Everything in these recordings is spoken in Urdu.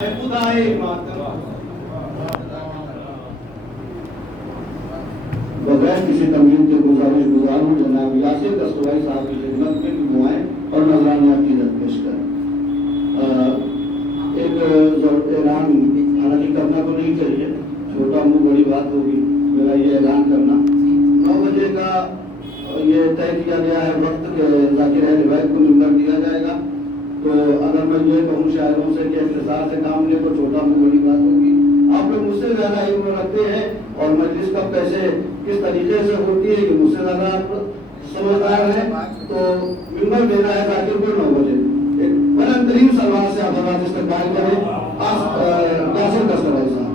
بغیر کسی تمہید کے گزارش گزاروں جناب یاسر دستوائی صاحب کی خدمت میں دعائیں اور نذرانہ عقیدت پیش کریں۔ ایک اعلان حالانکہ کرنا تو نہیں چاہیے، چھوٹا منہ بڑی بات ہوگی میرا یہ اعلان کرنا۔ 9 بجے کا یہ طے کیا گیا ہے وقت کہ ذاکر اہل بیت کو ممبر دیا جائے گا، تو اگر میں یہ کہوں شاعروں سے کہ اختصار سے کام لے تو چھوٹا منہ بڑی بات ہوگی۔ آپ لوگ مجھ سے زیادہ علم رکھتے ہیں اور مجلس کب کیسے کس طریقے سے ہوتی ہے کہ مجھ سے زیادہ آپ سمجھدار ہیں، تو ممبر دینا ہے ذاکر کو 9 بجے۔ ایک بلند ترین سلوات سے آپ حضرات استقبال کریں یاسر دستوائی صاحب۔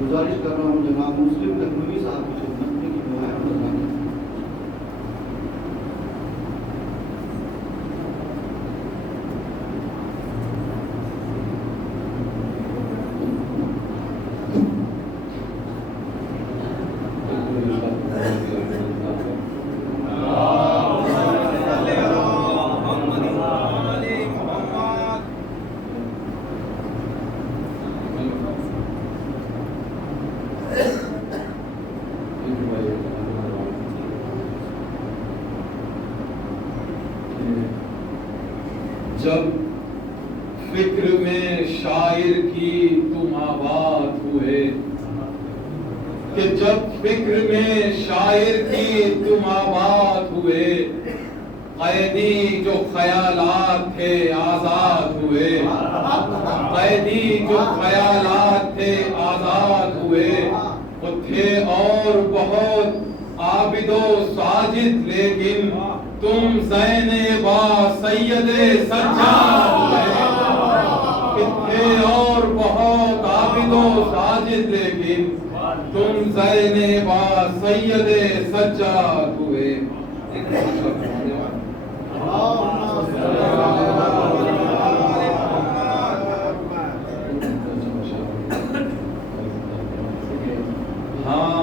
گزارش کر رہا ہوں جناب مسلم نقوی صاحب کی خدمت میں کہ دعائیں اور نذرانہ۔ محمد جب فکر میں شاعر کی تم آباد ہوئے، کہ جب فکر میں شاعر کی تم آباد ہوئے، قیدی جو خیالات تھے آزاد ہوئے، قیدی جو خیالات تھے آزاد ہوئے، وہ تھے اور بہت عابد و ساجد، لیکن تم زین با سید سجاد ہوئے، تھے اور بہت عابد و ساجد، لیکن تم زین با سید سجاد ہوئے۔ ہاں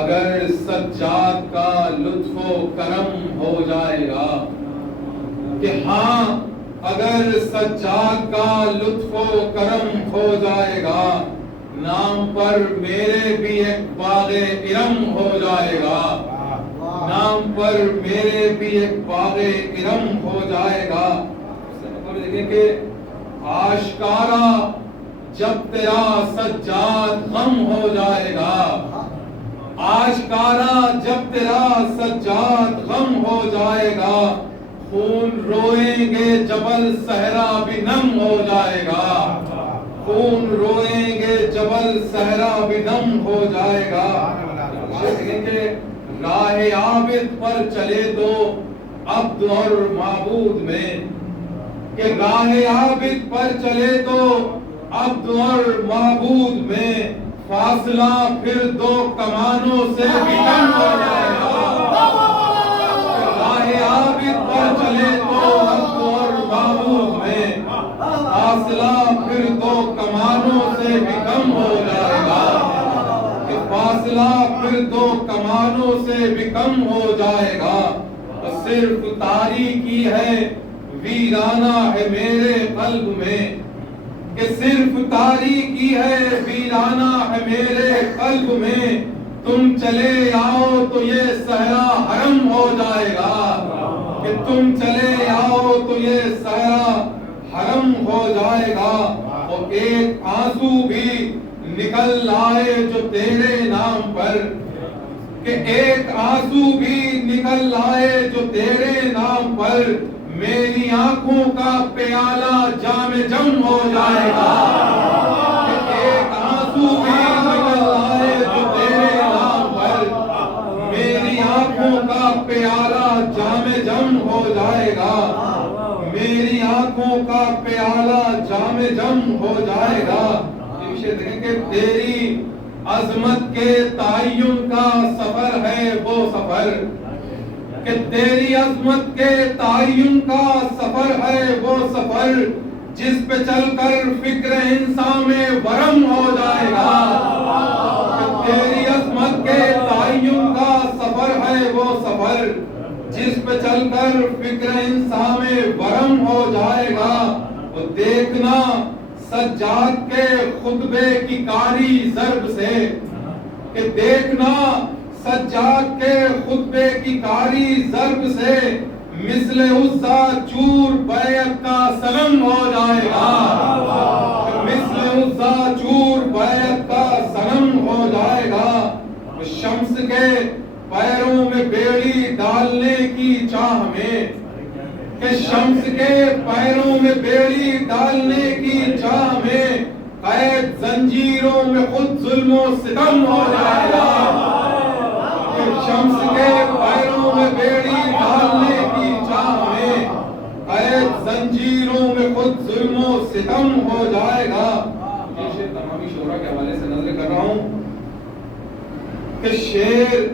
اگر سجاد کا لطف و کرم ہو جائے گا، کہ ہاں اگر سجاد کا لطف و کرم ہو جائے گا، نام پر میرے بھی ایک باغ ارم ہو جائے گا، نام پر میرے بھی ایک باغ ارم ہو جائے گا۔ دیکھیں کہ آشکارا جب تیرا سجاد غم ہو جائے گا، آشکارا جب تیرا سجاد غم ہو جائے گا، خون روئیں گے جبل صحرا بھی نم ہو جائے گا، خون روئیں گے جبل صحرا بھی نم ہو جائے گا۔ راہ عابد پر چلے تو عبد اور معبود میں، کہ راہ عابد پر چلے تو عبد اور معبود میں، فاصلہ پھر دو کمانوں سے بھی کم ہو جائے گا، راہ عابد پر چلے تو عبد اور معبود میں، فاصلہ پھر دو کمانوں سے بھی کم ہو جائے گا، فاصلہ پھر دو کمانوں سے بھی کم ہو جائے گا۔ صرف تاریکی ہے ویرانہ ہے میرے قلب میں، کہ صرف تاریکی ہے ویرانہ ہے میرے قلب میں، تم چلے آؤ تو یہ صحرا حرم ہو جائے گا، کہ تم چلے آؤ تو یہ صحرا حرم ہو جائے گا۔ اور ایک آنسو بھی نکل آئے جو تیرے نام پر، کہ ایک آنسو بھی نکل آئے جو تیرے نام پر، میری آنکھوں کا پیالہ جام جم ہو جائے گا، کہ ایک آنسو بھی نکل آئے جو تیرے نام پر، میری آنکھوں کا پیالہ جام جم ہو جائے گا، میری آنکھوں کا پیالہ جام جم ہو جائے گا۔ دیکھیں کہ تیری عظمت کے تعین کا سفر ہے وہ سفر، کہ تیری عظمت کے تعین کا سفر ہے وہ سفر، جس پہ چل کر فکر انسان میں ورم ہو جائے گا، کہ تیری عظمت کے تعین کا سفر ہے وہ سفر، جس پہ چل کر فکر انسان میں ورم ہو جائے گا۔ وہ دیکھنا سجاد کے خطبے کی کاری ضرب سے، کہ دیکھنا سجاد کے خطبے کی کاری ضرب سے، مثل عزا چور بیعت کا سنم ہو جائے گا، مثل عزا چور بیعت کا سنم ہو جائے گا۔ شمس کے پیروں میں بیڑی ڈالنے کی چاہ میں، کہ شمس کے پیروں میں بیڑی ڈالنے کی چاہ میں، قید زنجیروں میں خود ظلم و ستم ہو جائے گا، کہ شمس کے پیروں میں بیڑی ڈالنے کی چاہ میں، قید زنجیروں میں خود ظلم و ستم ہو جائے گا۔ یہ تمامی شعراء کے حوالے سے نظر کر رہا ہوں کہ شعر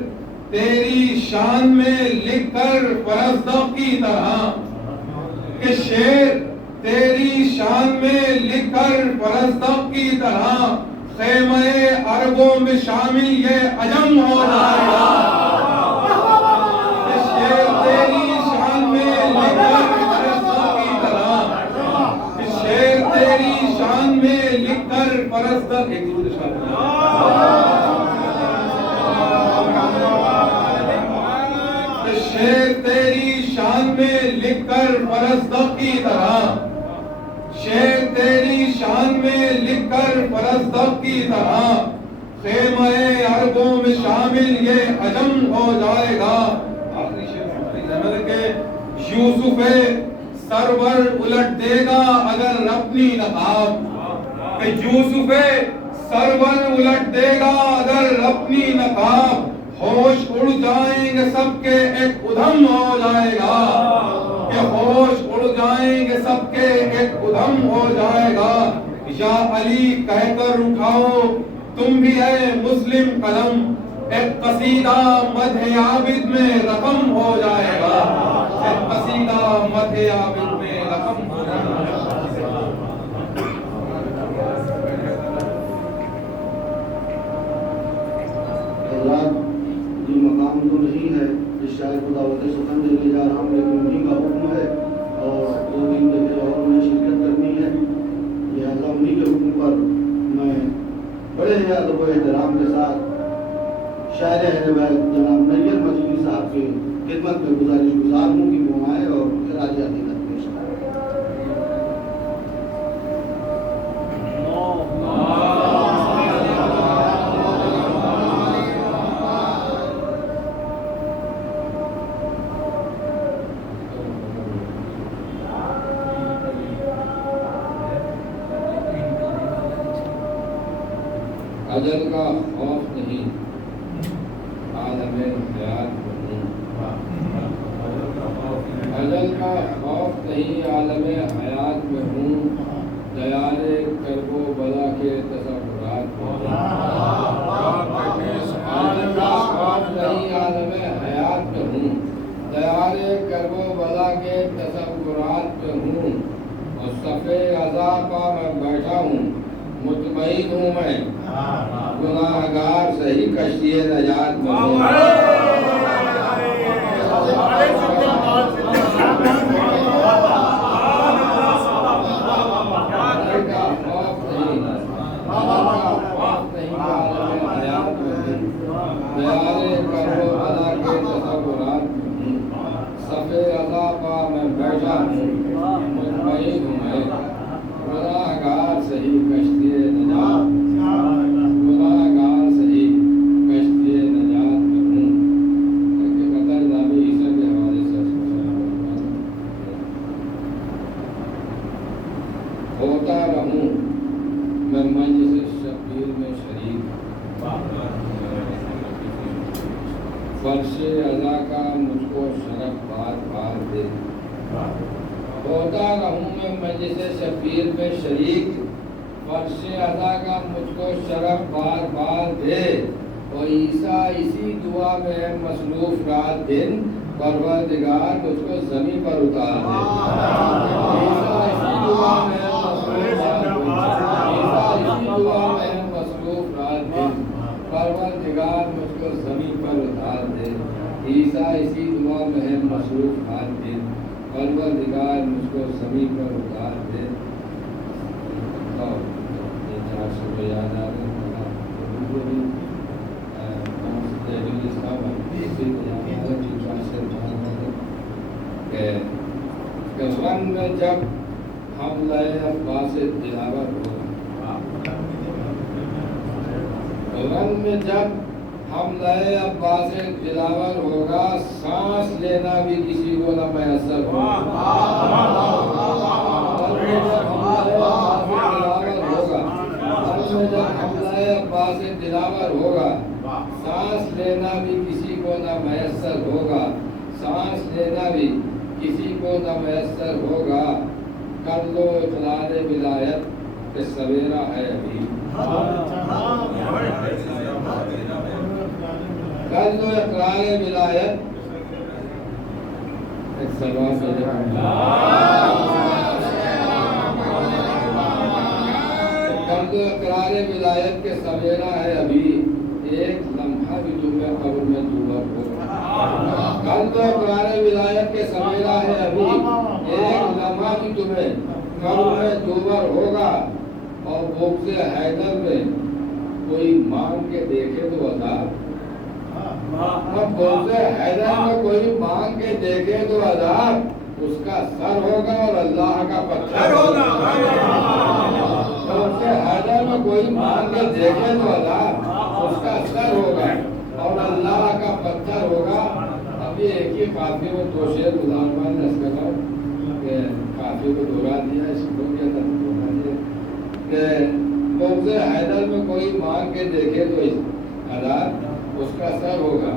تیری شان میں لکھ کر فرزدہ کی طرح، کہ شعر تیری شان میں لکھ کر فرزدہ کی طرح، خیمہ عربوں میں شامل یہ عجم ہو جائے گا، کہ شعر تیری شان میں لکھ کر فرزدہ کی طرح، کہ شعر تیری شان میں لکھ کر فرزدہ ایک درود شان شعر تیری شان میں لکھ کر فرزدق کی طرح، شعر تیری شان میں لکھ کر فرزدق کی طرح، خیمہ عربوں میں شامل یہ عجم ہو جائے گا۔ آخری شعر کہ یوسف سرور الٹ دے گا اگر اپنی نقاب، کہ یوسف سرور الٹ دے گا اگر اپنی نقاب، ہوش اڑ جائیں گے سب کے ایک ادھم ہو جائے گا، کہ ہوش اڑ جائیں گے سب کے ایک ادھم ہو جائے گا۔ یا علی کہہ کر اٹھاؤ تم بھی ہے مسلم قلم، ایک قصیدہ مدح عابد میں رقم ہو جائے گا، ایک قصیدہ مدح عابد میں رقم ہو جائے گا۔ یہ مقام تو نہیں ہے جس شاعر کو دعوت سخن دینے جا رہا ہوں، لیکن انہیں کا حکم ہے اور 2-3 دفعے اور میں شرکت کرنی ہے، لہٰذا انہیں کے حکم پر میں بڑے ادب و احترام کے ساتھ شاعر اہل بیت جناب نیر مدنی صاحب کی خدمت میں گزارش گزار ہوں کہ وہ آئے اور خراج عقیدت پیش کریں۔ اجل کا خوف نہیں عالم حیات میں ہوں، اجل کا خوف نہیں عالم حیات میں ہوں، دیار کرب و بلا کے تصورات میں ہوں، اجل کا خوف نہیں عالم حیات میں ہوں، دیار کرب و بلا کے تصورات میں ہوں، اور صفِ عذاب پا میں بیٹھا ہوں، مطمئن ہوں میں گناہگار صحیح کشتی نجات میں ہوں۔ صفِ عذاب پا میں بیٹھا ہوں، مطمئن ہوں میں گناہگار صحیح کشتی نجات، گناہگار صحیح کشتی نجات میں ہوں۔ کہ قطر نبی عیسیٰ کے حوالے سے ہوتا رہوں میں مجلس شبیر میں شریک، فرش عزا کا مجھ کو شرف بار بار دے، ہوتا رہوں میں مجلس شبیر میں شریک، فرش عزا کا مجھ کو شرف بار بار دے، اور عیسیٰ اسی دعا میں ہے مصروف رات دن، پروردگار مجھ کو زمین پر اتار دے۔ عیسیٰ اسی دعا میں ہے مصروف رات دن، عیسیٰ اسی دعا میں ہے مصروف رات دن، پروردگار مجھ کو زمین پر اتار دے۔ عیسیٰ اسی دعا میں ہے مصروف رات دن، پروردگار مجھ کو زمین پر اتار دے۔ یاد آ رہے کہ غم میں جب حملہ عباس دلاور ہوگا، غم میں جب حملہ عباس دلاور ہوگا، سانس لینا بھی کسی کو نہ میسر ہوگا۔ جب حملہ عباس دلاور ہوگا، سانس لینا بھی کسی کو نہ میسر ہوگا، سانس لینا بھی کسی کو نہ میسر ہوگا۔ کر لو اقرار ولایت کہ سویرا ہے ابھی، کر لو اقرار ولایت ایک سلوات سے اقرار ولایت کے سویرا ہے ابھی، ایک لمحہ بھی تمہیں قبر میں دوبر ہوگا۔ کل تو اقرار ولایت کے سویرا ہے ابھی، ایک لمحہ بھی تمہیں قبر میں دوبر ہوگا، اور بغض حیدر میں کوئی مانگ کے دیکھے تو عذاب، بغض حیدر میں کوئی مانگ کے دیکھے تو عذاب اس کا سر ہوگا اور اللہ کا پتھر ہوگا. بغض حیدر میں کوئی مانگ کے دیکھے تو عذاب اس کا سر ہوگا اور اللہ کا پتھر ہوگا. ابھی ایک ہی قافیے میں دو شعر گزار نے اس کا کہ قافیے کو دوہرا دیا, اس کو کیا تھا دوہرا دیا کہ بغض حیدر میں کوئی مانگ کے دیکھے تو عذاب اس کا سر ہوگا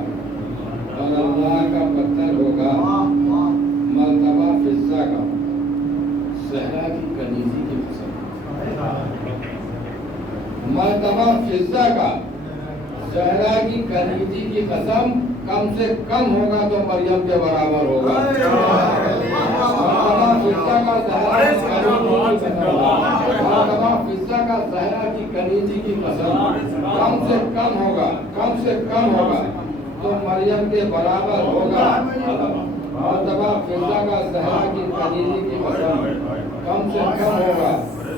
اور اللہ کا پتھر ہوگا. مرتبہ فضہ کا صحرا کی کنیزی کی قسم, مرتبہ فضہ کا صحرا کی کنیزی کی قسم کم سے کم ہوگا تو مریم کے برابر ہوگا. مرتبہ فضہ کا صحرا کی کنیزی کی قسم کم سے کم ہوگا, کم سے کم ہوگا تو مریم کے برابر ہوگا. مرتبہ فضہ کا صحرا کی کنیزی کی قسم کم سے کم ہوگا,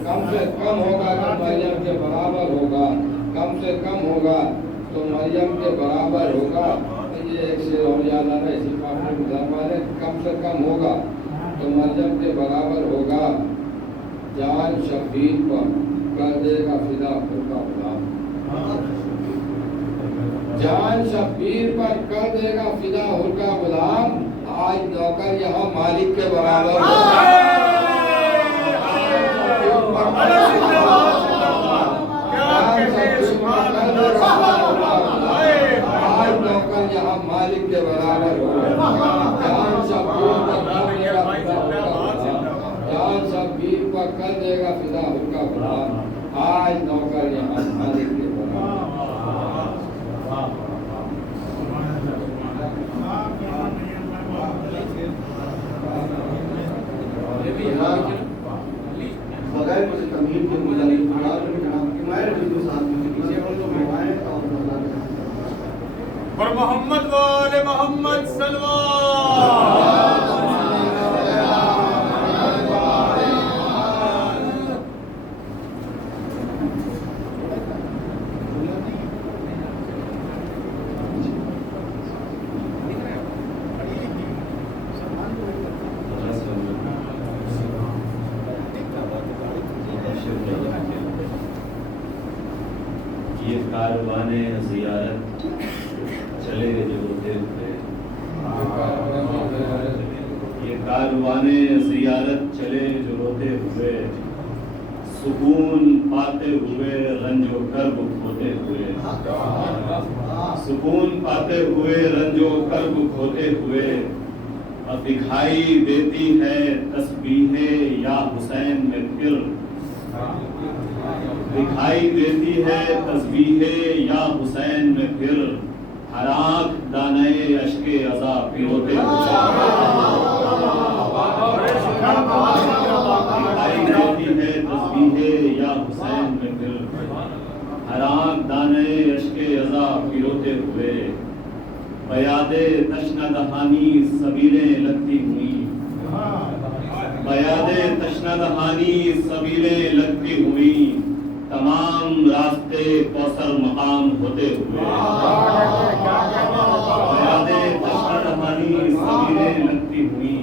کم سے کم ہوگا تو مریم کے برابر ہوگا, کم سے کم ہوگا تو مریم کے برابر ہوگا. یہ ایک شعر اور یاد آ رہا ہے اسی قافیے میں گزار ہے, کم سے کم ہوگا تو مریم کے برابر ہوگا. جان شبیر پر کر دے گا فدا خود کا غلام, جان شبیر پر کر دے گا فدا خود کا غلام. آج نوکر یہاں مالک کے برابر ہوگا. آج نوکر یہاں مالک کے برابر ہوگا. جان شبیر پر کر دے گا فدا خود کا غلام. آج نوکر یہاں مالک کے برابر. بغیر کسی تمہید کے مجھے حمایت کے ساتھ پیچھے اور محمد والے محمد سلوات. یہ کاروان زیارت چلے جو ہوتے ہوئے, یہ کاروان زیارت چلے جو ہوتے ہوئے, سکون پاتے ہوئے رنج و کرب کھوتے ہوئے, سکون پاتے ہوئے رنج و کرب کھوتے ہوئے. اب دکھائی دیتی ہے تسبیح یا حسین میں پھر, دکھائی دیتی ہے تسبیح یا حسین میں پھر, ہر آنکھ دانے اشک عزا پیروتے ہوئے. دکھائی دیتی ہے تسبیح یا حسین میں پھر, ہر آنکھ دانے اشک عزا پیروتے ہوئے. بیاد تشنہ دہانی سبیلیں لگتی ہوئی, بیاد تشنہ دہانی سبیلیں لگتی ہوئی, تمام راستے کوثر مقام ہوتے ہوئے. بیاد تشنہ دہانی سبیلیں لگتی ہوئی,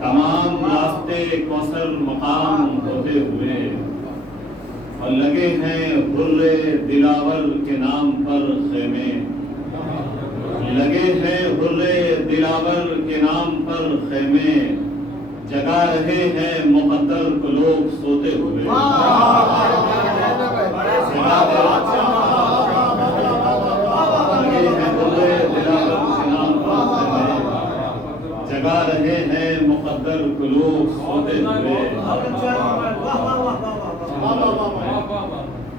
تمام راستے کوثر مقام ہوتے ہوئے. اور لگے ہیں حر دلاور کے نام پر خیمے, لگے ہیں حر دلاور کے نام پر خیمے, جگا رہے ہیں مقدر کو لوگ سوتے ہوئے. جگا رہے ہیں مقدر کو لوگ سوتے ہوئے.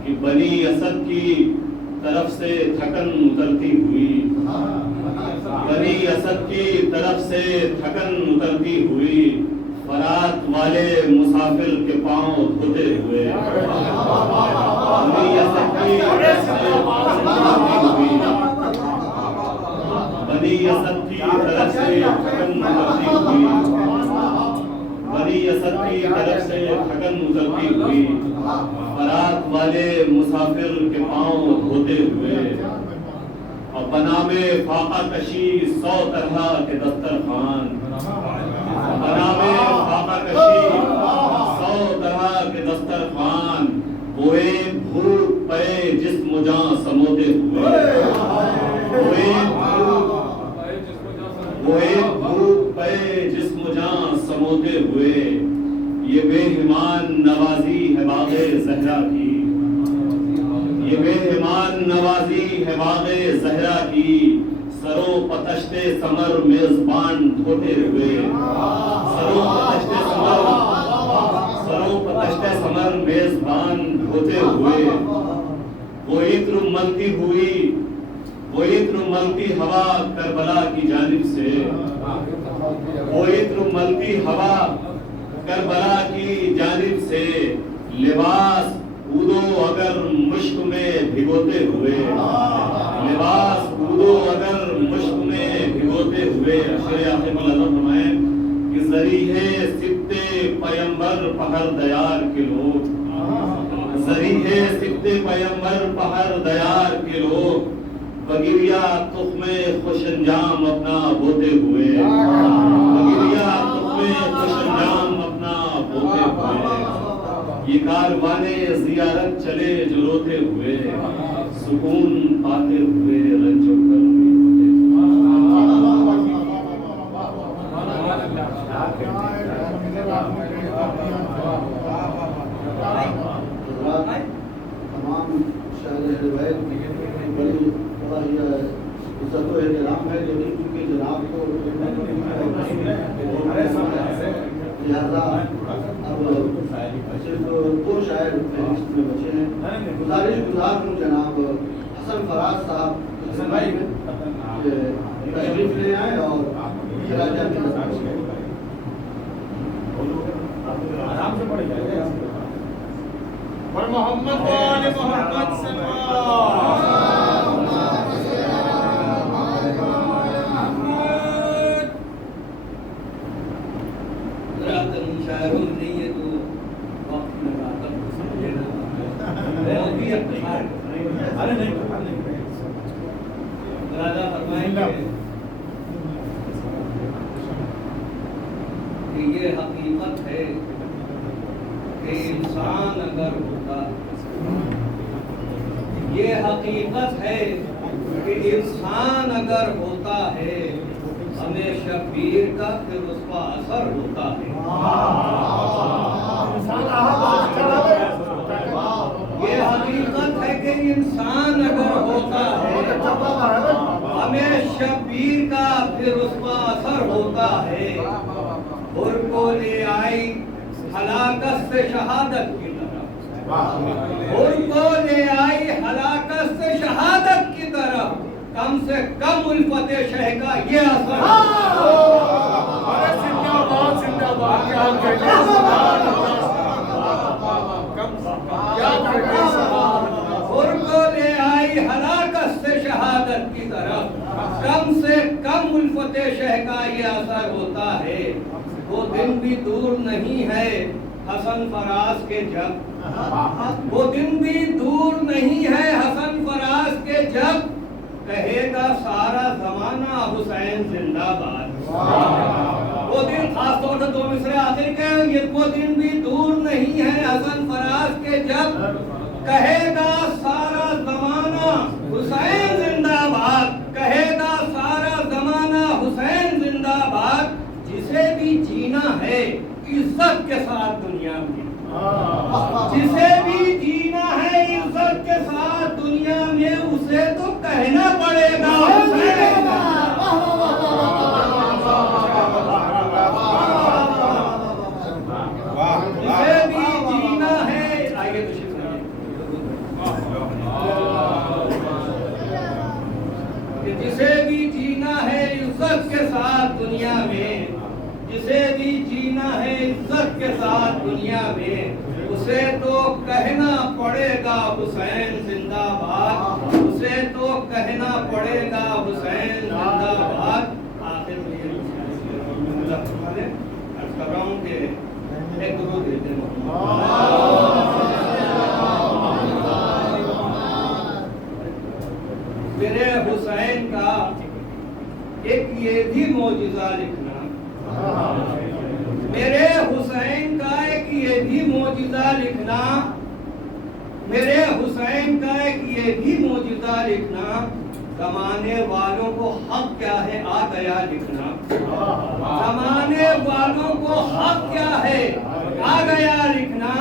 کہ بنی اسد کی طرف سے تھکن اترتی ہوئی, بنی اسد کی طرف سے تھکن اترتی ہوئی, فرات والے مسافر کے پاؤں دھوتے ہوئے. بنی اسد کی طرف سے بنی اسد کی طرف سے تھکن اترتی ہوئی, بنی اسد کی طرف سے تھکن اترتی ہوئی, فرات والے مسافر کے پاؤں دھوتے ہوئے. اور بنامے فاقہ کشی 100 طرح کے دسترخوان، بنامے فاقہ کشی 100 طرح کے دسترخوان، وہ ایک بھوک پے جسم جاں سموتے ہوئے، وہ ایک بھوک پے جسم جاں سموتے ہوئے، یہ بے ایمان نوازی ہے باغ زہرا کی، یہ بے ایمان نوازی ہے باغ زہرا کی، سرو پتشتے سمر میزبان دھوتے ہوئے، سرو پتشتے سمر میزبان دھوتے ہوئے، وہ عطر ملتی ہوئی، وہ عطر ملتی ہوا کربلا کی جانب سے، وہ عطر ملتی ہوا کربلا کی جانب سے، لباس اودو اگر مشک میں بھگوتے ہوئے، لباس اودو اگر مشک میں بھگوتے ہوئے، اشعر آخر میں لازم فرمائیں کہ ذریعے سبتے پیمبر پہر دیار کے لوگ، ذریعے سبتے پیمبر پہر دیار کے لوگ، بگیریا تخم خوش انجام اپنا بوتے ہوئے، بگیریا تخم خوش انجام اپنا بوتے ہوئے، یہ کاروانے زیارت چلے جو روتے ہوئے، سکون پاتے ہوئے رنج و کرم تمام شاہد اہل بیت بڑی بڑا یہ عزت و احترام ہے، لیکن کیونکہ جناب کو لہذا اب صرف 2 شاعر فہرست میں بچے ہیں۔ گزارش گزار ہوں جناب حسن فراز صاحب تشریف لے آئے اور خراجہ آرام سے پڑھ جائے اور محمد و آل محمد صلی اللہ شاعروں نے یہ تو وقت لگا کر فرمائیں کہ یہ حقیقت ہے کہ انسان اگر ہوتا، یہ حقیقت ہے کہ انسان اگر ہوتا ہے ہمیں شبیر کا پھر اس کا اثر ہوتا ہے، یہ حقیقت ہے کہ انسان اگر ہوتا ہے ہمیں شبیر کا پھر اس کا اثر ہوتا ہے، اور کو لے آئی ہلاکت سے شہادت کی طرف، اور کو لے آئی ہلاکت سے شہادت کی طرف، کم سے کم الفت شہ کا یہ اثر اور کو لے آئی ہلاکت سے شہادت کی طرف، کم سے کم الفت شہ کا یہ اثر ہوتا ہے۔ وہ دن بھی دور نہیں ہے حسن فراز کے جب، وہ دن بھی دور نہیں ہے حسن فراز کے جب کہے گا سارا زمانہ حسین زندہ باد۔ وہ دن خاص طور سے 2 مصرے آخر کے، وہ دن بھی دور نہیں ہے حسن فراز کے جب کہے گا سارا زمانہ حسین زندہ باد، کہے گا سارا زمانہ حسین زندہ باد۔ جسے بھی جینا ہے عزت کے ساتھ دنیا میں، جسے بھی جینا ہے عزت کے ساتھ دنیا میں، اسے تو کہنا پڑے گا حسین۔ جسے بھی جینا ہے، آئیے تشریف لائیے، جسے بھی جینا ہے عزت کے ساتھ دنیا میں، جسے بھی جینا ہے عزت کے ساتھ دنیا میں، اسے تو کہنا پڑے گا حسین زندہ باد، اسے تو کہنا پڑے گا حسین زندہ باد۔ آخر میں یہ عرض کر رہا ہوں کہ ایک درود دیتے ہیں میرے حسین یہ بھی معجزہ لکھنا، میرے حسین کا ایک یہ بھی معجزہ لکھنا، میرے حسین کا ایک یہ بھی معجزہ لکھنا، زمانے والوں کو حق کیا ہے آ گیا لکھنا، زمانے والوں کو حق کیا ہے آ گیا لکھنا۔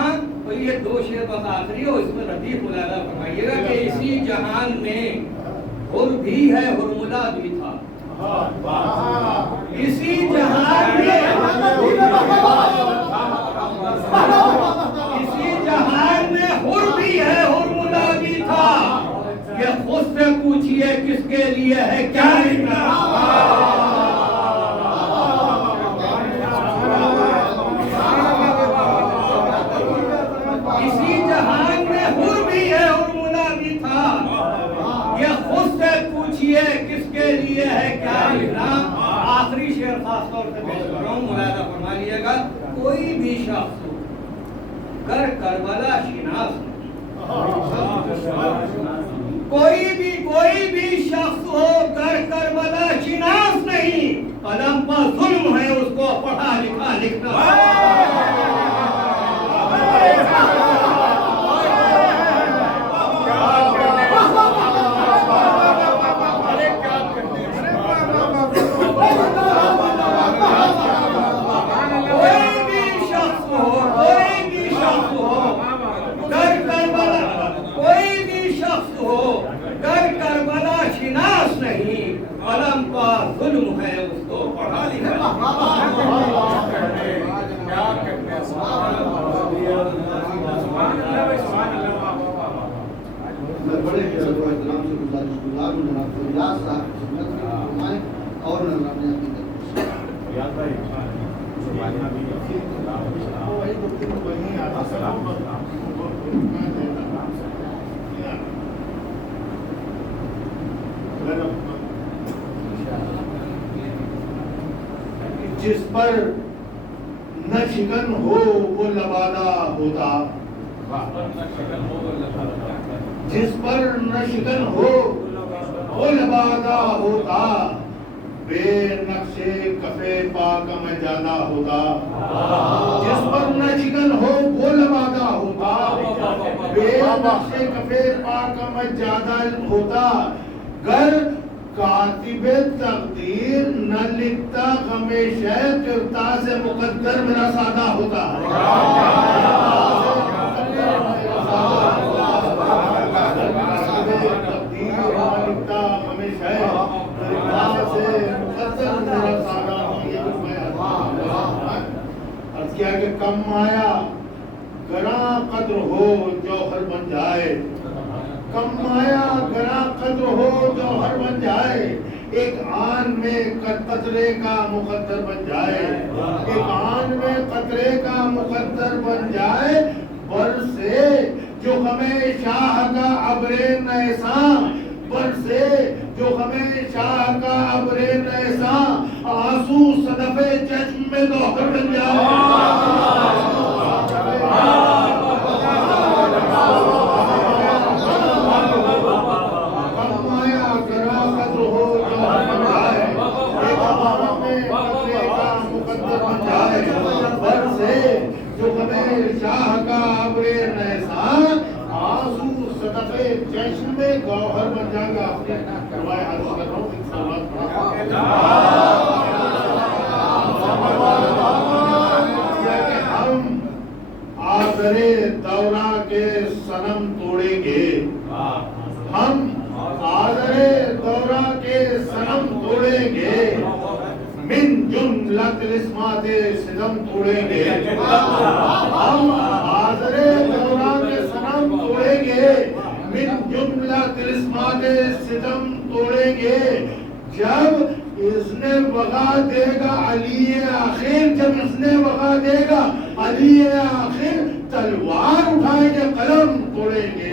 تو یہ دو شعر بس آخری ہو، اس میں ردیف ملاحظہ فرمائیے گا کہ اسی جہان میں حر بھی ہے حرملا بھی تھا، اسی جہان میں اسی جہان میں حر بھی ہے حرملا بھی تھا، یہ خود سے پوچھئے کس کے لیے ہے کیا لکھنا۔ اسی جہان میں حر بھی ہے حرملا بھی تھا، یہ خود سے پوچھئے کس کے لیے ہے کیا لکھنا۔ آخری شعر خاص طور سے پیش کر رہا ہوں، ملاحظہ فرما لیجیے گا۔ کوئی بھی شخص ہو گر کربلا شناس کوئی بھی شخص ہو گر کربلا شناس نہیں، قلم پر ظلم ہے اس کو پڑھا لکھا لکھنا۔ ظلم ہے اس کو پڑھا لکھا۔ میں بڑے احترام سے گزارش گزار ہوں جناب فریاد صاحب کی خدمت میں فرمائیں اور نظرانے جس پر نہ شکن ہو وہ لبادہ ہوتا، جس پر نہ شکن ہو وہ لبادہ ہوتا، بے نقشے کفے پا کا میں جادہ ہوتا۔ جس پر نہ شکن ہو وہ لبادہ ہوتا، بے نقشے کفے پا کا میں جادہ ہوتا، گر کاتب تقدیر نہ لکھتا ہمیشہ کرتاز مقدر میرا سادہ ہوتا۔ تقدیر نہ لکھتا ہمیشہ کرتاز مقدر میرا سادہ ہوتا۔ عرض کیا کہ کم آیا گراں قدر ہو جوہر بن جائے، کم مایا گراں قدر ہو جوہر بن جائے، ایک آن میں قطرے کا مقدر بن جائے، ایک آن میں قطرے کا مقدر بن جائے، برسے جو ہمیں شاہ کا ابر نیساں، برسے جو ہمیں شاہ کا ابر نیساں، آنسو صدف چشم میں گوہر بن جائے۔ شاہ کا ابر نیساں، آنسو صدف چشم میں گوہر بن جائے گا۔ اپنے روایت حاصل کر رہا ہوں، ایک سوال ہم آذرے دورہ کے صنم توڑیں گے، ہم آذرے دورہ کے صنم توڑیں گے، من جملت الاسمات صنم توڑیں گے، ہم آذرے دورہ کے صنم توڑیں گے، من جملت الاسمات صنم توڑیں گے، جب اذن وغا دے گا علی آخر، جب اذن وغا دے گا علی آخر، تلوار اٹھائیں گے قلم توڑیں گے۔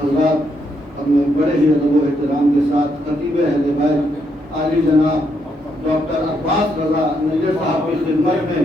حضرات اب میں بڑے ہی ادب و احترام کے ساتھ خطیب اہل بیت عالی جناب ڈاکٹر عباس رضا نیجر صاحب کی خدمت میں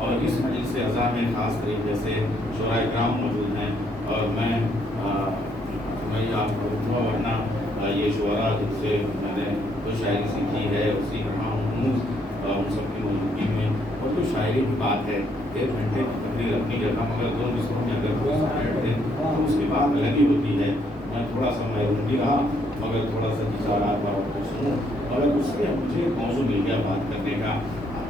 اور اس مجلس اعضاء میں خاص طریقے سے شورائے کرام موجود ہیں اور میں آپ کو رکھوں ورنہ یہ شعراء جن سے میں نے کوئی شاعری سیکھی ہے اسی رہا ہوں ان سب کی موجودگی میں اور جو شاعری کی بات ہے 1 گھنٹے کی تقریر اپنی جگہ مگر 2 مصروں میں اگر کوئی بیٹھ دیں تو اس کی بات الگ ہی ہوتی ہے. میں تھوڑا سا محروم بھی رہا مگر تھوڑا سا اشارات بات کو سنوں اور اس سے مجھے موضوع مل گیا بات کرنے کا.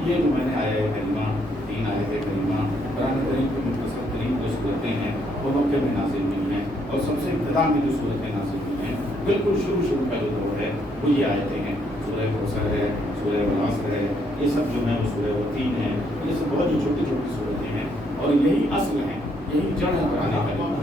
یہ جو میں نے آیا ہے کلمہ 3 آیت کریمہ قرآن کریم کی مختصر ترین جو صورتیں ہیں وہ مکے میں نازل ہوئی ہیں اور سب سے ابتدا میں جو صورتیں نازل ہوئی ہیں بالکل شروع کا جو دور ہے وہ یہ آیتیں ہیں. سورہ کوثر ہے, سورہ والعصر ہے, یہ سب جو ہیں وہ سورہ والتین ہیں. یہ سب بہت ہی چھوٹی چھوٹی صورتیں ہیں اور یہی اصل ہیں, یہی جڑ ہے قرآن کریم.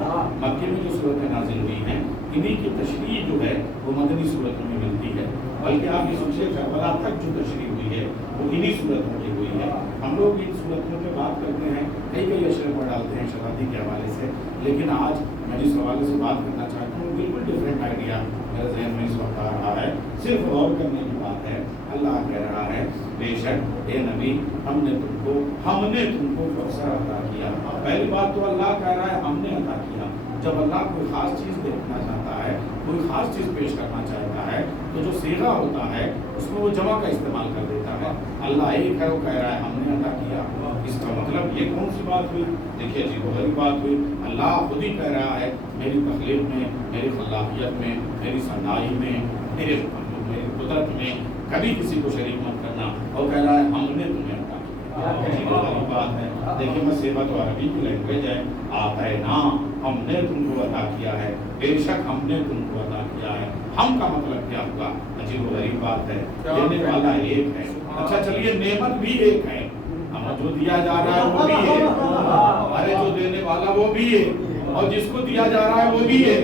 مکے میں جو صورتیں نازل ہوئی ہیں انہی کی تشریح جو ہے وہ مدنی صورتوں میں ملتی ہے. بلکہ آپ یہ سوچیے کربلا تک جو تشریح ہوئی ہے وہ انہی صورتوں کی ہوئی ہے. ہم لوگ ان صورتوں پہ بات کرتے ہیں, کئی اشرے پر ڈالتے ہیں شرابی کے حوالے سے, لیکن آج میں جس حوالے سے بات کرنا چاہتا ہوں بالکل ڈفرینٹ آئیڈیا میرے ذہن میں اس وقت آ رہا ہے. صرف غور کرنے کی بات ہے. اللہ کہہ رہا ہے بے شک اے نبی ہم نے تم کو کوثر عطا کیا. پہلی بات تو اللہ کہہ رہا ہے ہم نے عطا کیا. جب اللہ کوئی خاص چیز دیکھنا چاہتا ہے, کوئی خاص چیز پیش کرنا چاہتا ہے تو جو صیغہ ہوتا ہے اس میں وہ جمع کا استعمال کر دیتا ہے. اللہ ایک ہے, وہ کہہ رہا ہے ہم نے عطا کیا. اس کا مطلب یہ کون سی بات ہوئی؟ دیکھیے عجیب و غریب بات ہوئی. اللہ خود ہی کہہ رہا ہے میری تخلیق میں, میری خلاقیت میں, میری صنائی میں, میری قدرت میں کبھی کسی کو شریک مت کرنا, اور کہہ رہا ہے ہم نے تمہیں عطا کیا. عجیب و غریب بات ہے. دیکھیے میں سیبا تو عربی کی لینگویج ہے. آتینا ہم نے تم کو عطا کیا ہے, بے شک ہم نے تم کو عطا کیا ہے. ہم کا مطلب کیا ہوگا؟ عجیب و غریب بات ہے. دینے والا ایک ہے. اچھا چلیے نعمت بھی ایک ہے, ہمیں جو دیا جا رہا ہے وہ بھی ہے. ارے جو دینے والا وہ بھی ہے اور جس کو دیا جا رہا ہے وہ بھی ہے.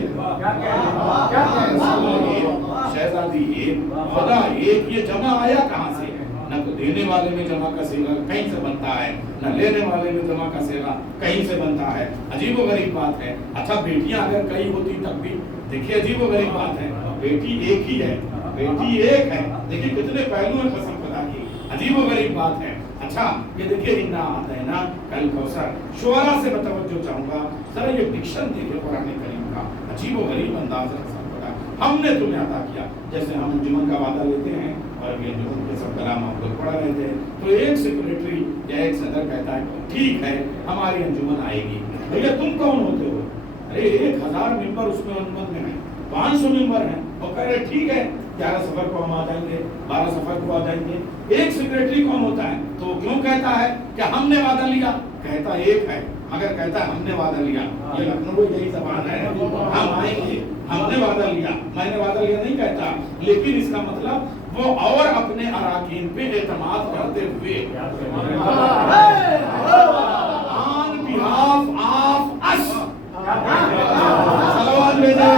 شہزادی ایک, خدا ایک, یہ جمع آیا کہاں سے؟ نہ تو دینے والے میں جمع کا صیغہ کہیں سے بنتا ہے, نہ لینے والے میں جمع کا صیغہ کہیں سے بنتا ہے. عجیب و غریب بات ہے. اچھا بیٹیاں اگر کئی ہوتی تب بھی دیکھیے عجیب و غریب بات ہے. بیٹی ایک ہی ہے, بیٹی ایک ہے, دیکھیے کتنے پہلو ہیں قسم خدا کی. عجیب و غریب بات ہے. اچھا یہ دیکھیے انا اعطینا کل کوثر. شعراء سے میں توجہ چاہوں گا, ذرا یہ ڈکشن دیکھیں قرآن کریم کا, عجیب و غریب انداز ہے قسم خدا. ہم نے تمہیں عطا کیا. جیسے ہم انجمن کا وعدہ لیتے ہیں اور ابھی انجمن کے سب کلام آپ لوگ پڑھ رہے تھے تو ایک سیکریٹری یا ایک صدر کہتا ہے ٹھیک ہے ہماری انجمن آئے گی. بھیا تم کون ہوتے ہو؟ ارے 1000 ممبر اس میں انجمن میں ہیں, 500 ممبر ہیں, اور کہہ رہے ٹھیک ہے 11 سفر کو ہم آ جائیں گے, 12 سفر کو آ جائیں گے. ایک سیکریٹری کون ہوتا ہے؟ تو وہ کیوں کہتا ہے کہ ہم نے وعدہ لیا؟ کہتا ایک ہے مگر کہتا ہے ہم نے وعدہ لیا. یہ لکھنؤ یہی زبان ہے, ہم آئیں گے, ہم نے وعدہ لیا, میں نے وعدہ لیا نہیں کہتا. لیکن اس کا مطلب وہ اور اپنے اراکین پہ اعتماد کرتے ہوئے on behalf of us صلوات بھیجے.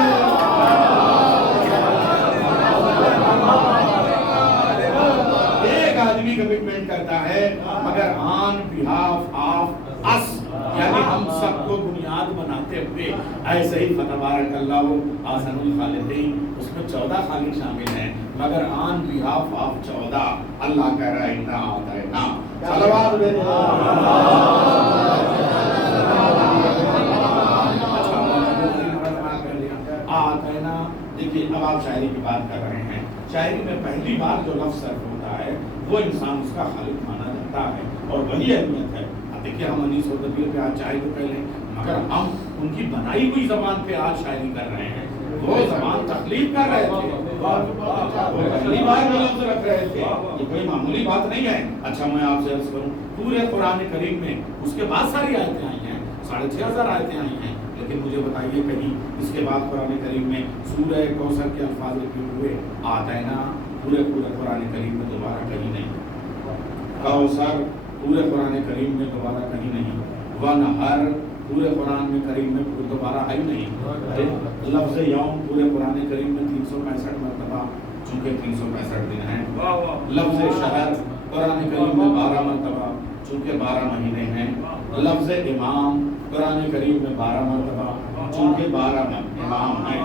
ایک آدمی کمٹمنٹ کرتا ہے مگر on behalf of us یعنی ہم سب کو بنیاد بناتے ہوئے. ایسے ہی فتبارک اللہ احسن الخالقین, اس میں 14 خالق شامل ہیں مگر آن behalf of 14 اللہ کہہ رہا ہے انا اعطینا. صلوات اعطینا. دیکھیے اب آپ شاعری کی بات کر رہے ہیں. شاعری میں پہلی بار جو لفظ صرف ہوتا ہے وہ انسان اس کا خالق مانا جاتا ہے اور وہی اہمیت ہے. دیکھیے ہم 1990 پہ آج چاہے تو پہلے مگر ہم ان کی بنائی ہوئی زبان پہ آج شاعری کر رہے ہیں. وہ زبان تخلیق کر رہے تھے, وہ پہلی بار وہ لفظ رکھ رہے تھے. یہ کوئی معمولی بات نہیں ہے. اچھا میں آپ سے عرض کروں پورے قرآن کریم میں اس کے بعد ساری آیتیں آئی ہیں, 6500 آیتیں آئی ہیں, لیکن مجھے بتائیے کہیں اس کے بعد قرآن کریم میں سورہ کوثر کے الفاظ لکھے ہوئے آتینا پورے قرآن کریم میں دوبارہ کہیں نہیں. کوثر پورے قرآن کریم میں دوبارہ کہیں نہیں. ونہر پورے قرآن میں کریم میں دوبارہ ہے نہیں. لفظ یوم پورے قرآن کریم میں 365 مرتبہ چونکہ 365 دن ہیں. لفظ شہر قرآن کریم میں 12 مرتبہ چونکہ 12 مہینے ہیں. لفظ امام قرآن کریم میں 12 مرتبہ چونکہ 12 امام ہیں.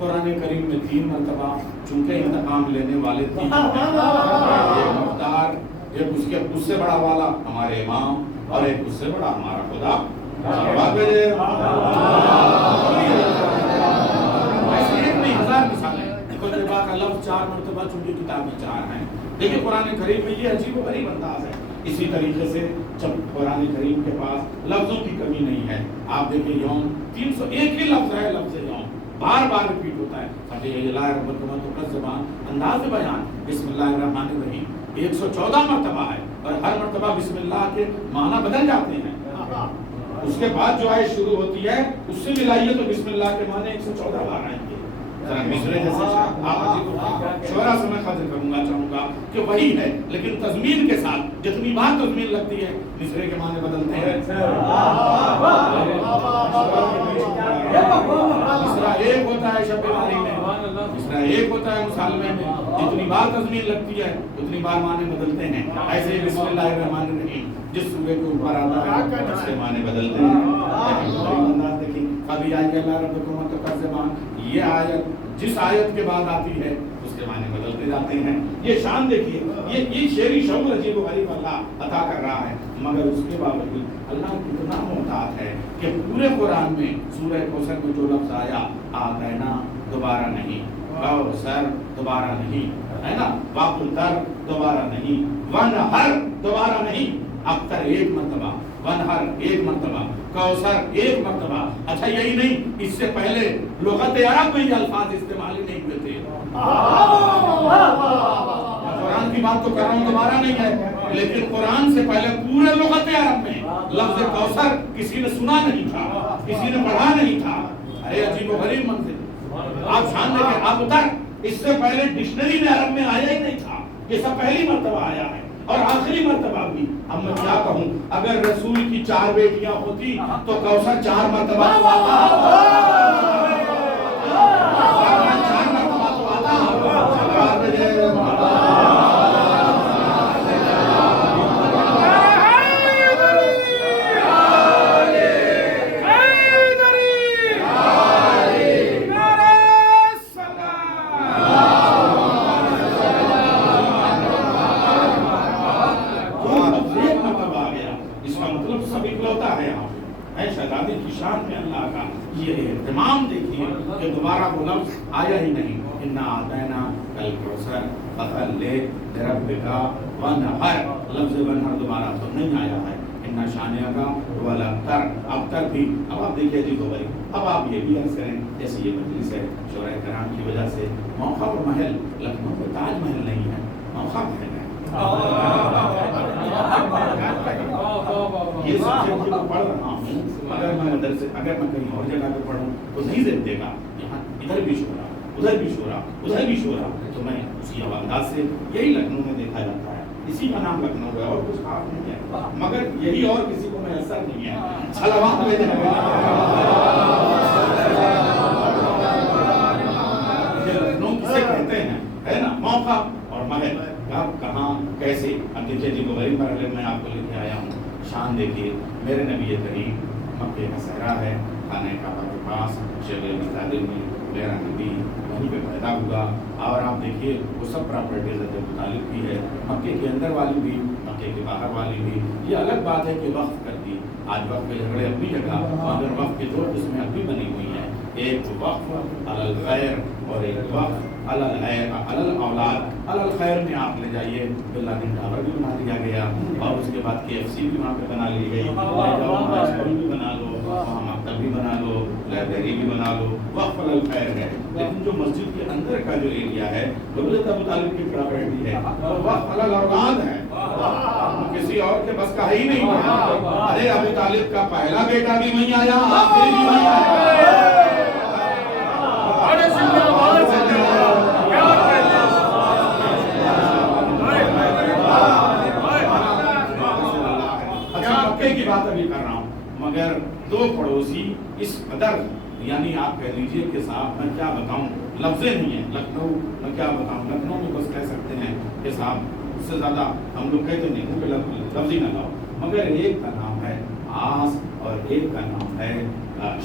قرآن کریم میں 3 مرتبہ چونکہ انتقام لینے والے 3 ایک مختار, ایک اس سے بڑا والا ہمارے امام اور ایک اس سے بڑا ہمارا خدا. ایسے ایک نہیں 1000 مثالیں. خطبہ کا لفظ 4 مرتبہ چونکہ کتابیں 4 ہیں. دیکھیں قرآن کریم میں یہ عجیب و غریب انداز ہے. اسی طریقے سے جب قرآن کریم کے پاس لفظوں کی کمی نہیں ہے. آپ دیکھیں یوم 301 ہی لفظ ہے. لفظ یوم بار بار ریپیٹ ہوتا ہے. انداز بیان بسم اللہ الرحمن الرحیم 114 مرتبہ ہے اور ہر مرتبہ بسم اللہ کے معنی بدل جاتے ہیں. اس کے بعد جو آیت شروع ہوتی ہے اس سے ملائیے تو بسم اللہ کے معنی 114 بار آئیں گے. مصرے جیسے شعرا سے میں خاطر کروں گا, چاہوں گا کہ وہی ہے لیکن تضمین کے ساتھ. جتنی بار تضمین لگتی ہے مصرے کے معنی بدلتے ہیں. مصرا ایک ہوتا ہے شب باری میں, مصرا ایک ہوتا ہے مسالمے میں. جتنی بار تضمین لگتی ہے اتنی بار معنی بدلتے ہیں. ایسے ہی بسم اللہ الرحمن الرحیم جس سورے کے اوپر آتا ہے اس کے معنی بدلتے ہیں. دیکھیں کبھی آئے گا اللہ ربکم تکذبان, یہ آیت جس آیت کے بعد آتی ہے اس کے معنی بدلتے جاتے ہیں. یہ شان دیکھیے, یہ شعری شعور عجیب و غریب اللہ عطا کر رہا ہے. مگر اس کے باوجود اللہ کتنا محتاط ہے کہ پورے قرآن میں سورہ کوثر میں جو لفظ آیا آتینا دوبارہ نہیں, کوثر دوبارہ نہیں ہے نا, واقعتر دوبارہ نہیں, ونہر دوبارہ نہیں, ابتر 1 مرتبہ, ونہر 1 مرتبہ, کوثر 1 مرتبہ. اچھا یہی نہیں, اس سے پہلے لغت عرب میں یہ الفاظ استعمال ہی نہیں ہوئے تھے. قرآن کی بات تو کر رہا ہوں, دوبارہ نہیں ہے, لیکن قرآن سے پہلے پورے لغت عرب میں لفظ کوثر کسی نے سنا نہیں تھا, کسی نے پڑھا نہیں تھا. ارے عجیب و غریب منظر. آپ جان لیں کہ اب تک اس سے پہلے ڈکشنری میں عرب میں آیا ہی نہیں تھا. یہ سب پہلی مرتبہ آیا ہے اور آخری مرتبہ بھی. اب میں کیا کہوں, اگر رسول کی 4 بیٹیاں ہوتی تو کوثر 4 مرتبہ تو آتا. ہے شہزادے کی شان میں اللہ کا یہ اہتمام دیکھیے کہ دوبارہ وہ لفظ آیا ہی نہیں. انا اعطینا کل کوثر فصل لربک وانحر، لفظ ونحر دوبارہ تو نہیں آیا ہے. انا شانئک هو الابتر، اب تک بھی. اب آپ دیکھیے جی گوبری، اب آپ یہ بھی عرض کریں جیسے یہ مجلس ہے شورا کرام کی وجہ سے موقع اور محل لکھنؤ میں تاج محل نہیں ہے، موقع محل ہے. یہ سب میں پڑھ رہا ہوں، اگر میں مدرسے اگر میں کہیں اور جگہ پہ پڑھوں تو نہیں ذہن دے گا. یہاں ادھر بھی شورا، ادھر بھی شورا، ادھر بھی شورا، تو میں اسی انداز سے یہی لکھنؤ میں دیکھا جاتا ہے. اسی کا نام لکھنؤ ہے اور کچھ خاص نہیں ہے، مگر یہی اور کسی کو میسر نہیں ہے. صلوات بھیجیں. لکھنؤ کسے کہتے ہیں، ہے نا، موقع اور محل. کب کہاں کیسے. اب دیکھیے جی گوبری مرحلے میں آپ کو لے کے آیا ہوں. شان دیکھیے میرے نبی کریم مکے کا صحرا ہے، خانہ کعبہ کے پاس شیخ ابی طالب نے میرا نبی وہیں پہ پیدا ہوا. اور آپ دیکھیے وہ سب پراپرٹیز ابو طالب کی ہے، مکے کے اندر والی بھی، مکے کے باہر والی بھی. یہ الگ بات ہے کہ وقت کر دی. آج وقت کے جھگڑے اپنی جگہ، مگر وقت کی دو قسمیں اب بھی بنی ہوئی ہیں. ایک وقف علی الخیر اور ایک وقف علی الاولاد. علی الخیر میں آپ لے جائیے بن لادن ٹاور بھی بنا دیا گیا اور اس کے بعد KFC بھی وہاں پہ بنا لی گئی. اسکول بھی بنا لو، وہاں مکتب بھی بنا لو، لائبریری بھی بنا لو. وقف علی الخیر ہے. لیکن جو مسجد کے اندر کا جو ایریا ہے وہ حضرت ابو طالب کی پراپرٹی ہے اور وقف علی الاولاد ہے، کسی اور کے بس کا ہی نہیں ہے. ارے ابو طالب کا پہلا بیٹا بھی وہیں آیا، آخری بھی وہیں آیا. کی بات ابھی کر رہا ہوں، مگر دو پڑوسی اس قدر، یعنی آپ کہہ لیجئے کہ صاحب میں کیا بتاؤں، لفظیں نہیں ہیں. لکھنؤ میں کیا بتاؤں، لکھنؤ میں بس کہہ سکتے ہیں کہ صاحب اس سے زیادہ ہم لوگ کہتے نہیں ہوں کہ لفظ ہی نہ لاؤ. مگر ایک کا نام ہے آس اور ایک کا نام ہے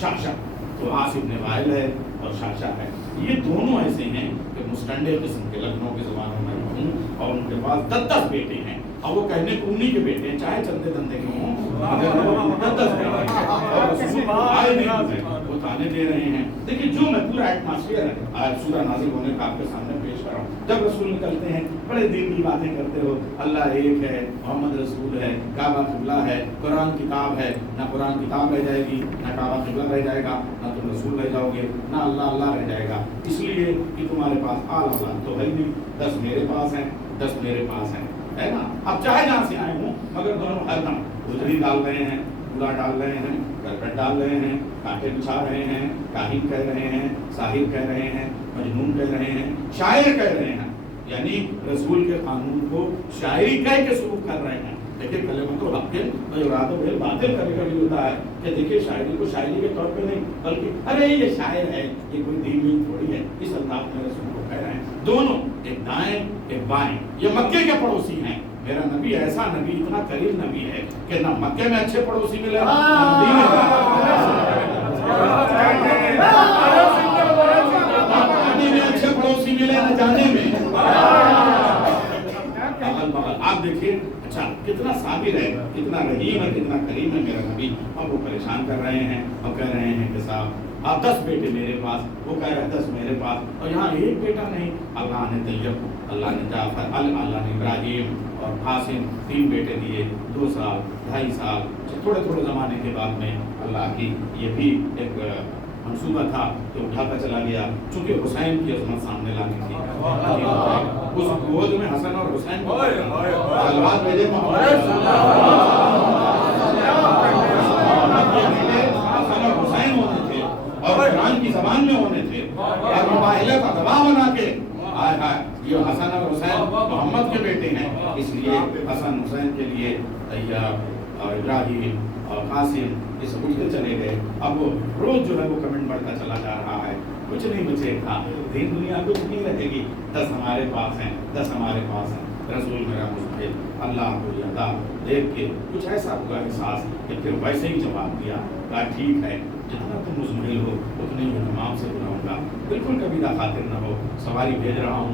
شاشا. تو آس ابن وائل ہے اور شاشا ہے. یہ دونوں ایسے ہیں کہ مستنڈے قسم کے لکھنؤ کے زبانوں میں ہوں اور ان کے پاس 10 بیٹے ہیں اور وہ کہنے کو انہی کے بیٹے ہیں، چاہے چندے دندے کے ہوں، مگر وہ 10 بیٹے ہیں اور رسول آئے نہیں ہوئے وہ تانے دے رہے ہیں. دیکھیں جو میں پورا ایٹماسفیئر ہے سورہ نازل ہونے کا آپ کے سامنے پیش کر رہا ہوں. جب رسول نکلتے ہیں بڑے دین کی باتیں کرتے ہو، اللہ ایک ہے، محمد رسول ہے، کعبہ قبلہ ہے، قرآن کتاب ہے. نہ قرآن کتاب رہ جائے گی، نہ کعبہ قبلہ رہ جائے گا، نہ تم رسول رہ جاؤ گے، نہ اللہ رہ جائے گا. اس لیے کہ تمہارے پاس آل اولاد تو ہے نہیں. 10 میرے پاس ہیں، 10 میرے پاس ہیں، ہے نا. اب چاہے جہاں سے آئے ہوں مگر دونوں ہر دم گزری ڈال رہے ہیں، پورا ڈال رہے ہیں، کرکٹ ڈال رہے ہیں، کانٹے بچھا رہے ہیں، کاہن کہہ رہے ہیں، ساحر کہہ رہے ہیں، مجنون کہہ رہے ہیں، شاعر کہہ رہے ہیں. یعنی رسول کے قانون کو شاعری کہہ کے سلوک کر رہے ہیں. دیکھیں کلمۃ الحق باطل کبھی کبھی ہوتا ہے کہ دیکھیں شاعری کو شاعری کے طور پہ نہیں بلکہ ارے یہ شاعر ہے، یہ کوئی دین وین تھوڑی ہے. اس انداز میں رسول کو کہہ رہے ہیں. دونوں ایک دائیں ایک بائیں. یہ مکے کے پڑوسی ہیں. میرا نبی ایسا نبی، اتنا قریب نبی ہے کہ نہ مکے میں اچھے پڑوسی ملے نہ مدینے میں اچھے پڑوسی ملے نہ جانے میں. آپ دیکھیے اچھا کتنا صابر ہے، کتنا رحیم ہے، کتنا کریم ہے میرا نبی. اب وہ پریشان کر رہے ہیں اور کہہ رہے ہیں کہ صاحب آپ 10 بیٹے میرے پاس، وہ کہہ رہے ہیں 10 میرے پاس، اور یہاں ایک بیٹا نہیں. اللہ نے طیب، اللہ نے جعفر، اللہ نے ابراہیم اور قاسم 3 بیٹے دیے. 2 سال 2.5 سال تھوڑے زمانے کے بعد میں اللہ کی یہ بھی ایک منصوبہ تھا کہ اٹھا کر چلا گیا. چونکہ حسین کی عظمت سامنے لانی تھی، اس گود میں حسن اور حسین کو صلوات بھیجے محمد حسن اور حسین ہونے تھے اور قرآن کی زبان میں ہونے تھے اور مباہلہ کا دباؤ بنا کے یہ حسن اور حسین محمد کے بیٹے ہیں. اس لیے حسن حسین کے لیے طیب اور ابراہیم اور قاسم یہ سب اٹھتے چلے گئے. اب وہ روز جو ہے وہ کمنٹ بڑھتا چلا جا رہا ہے. کچھ نہیں بچے گا، دین دنیا کچھ نہیں رہے گی. 10 ہمارے پاس ہیں، 10 ہمارے پاس ہیں. رسول میرا مستقل اللہ کو یادا دیکھ کے کچھ ایسا ہوا احساس کہ پھر ویسے ہی جواب دیا. کہا ٹھیک ہے، جتنا تم مزمحل ہو اتنے ہی تمام سے بلاؤں گا. بالکل کبھی خاطر نہ ہو. سواری بھیج رہا ہوں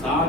7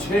6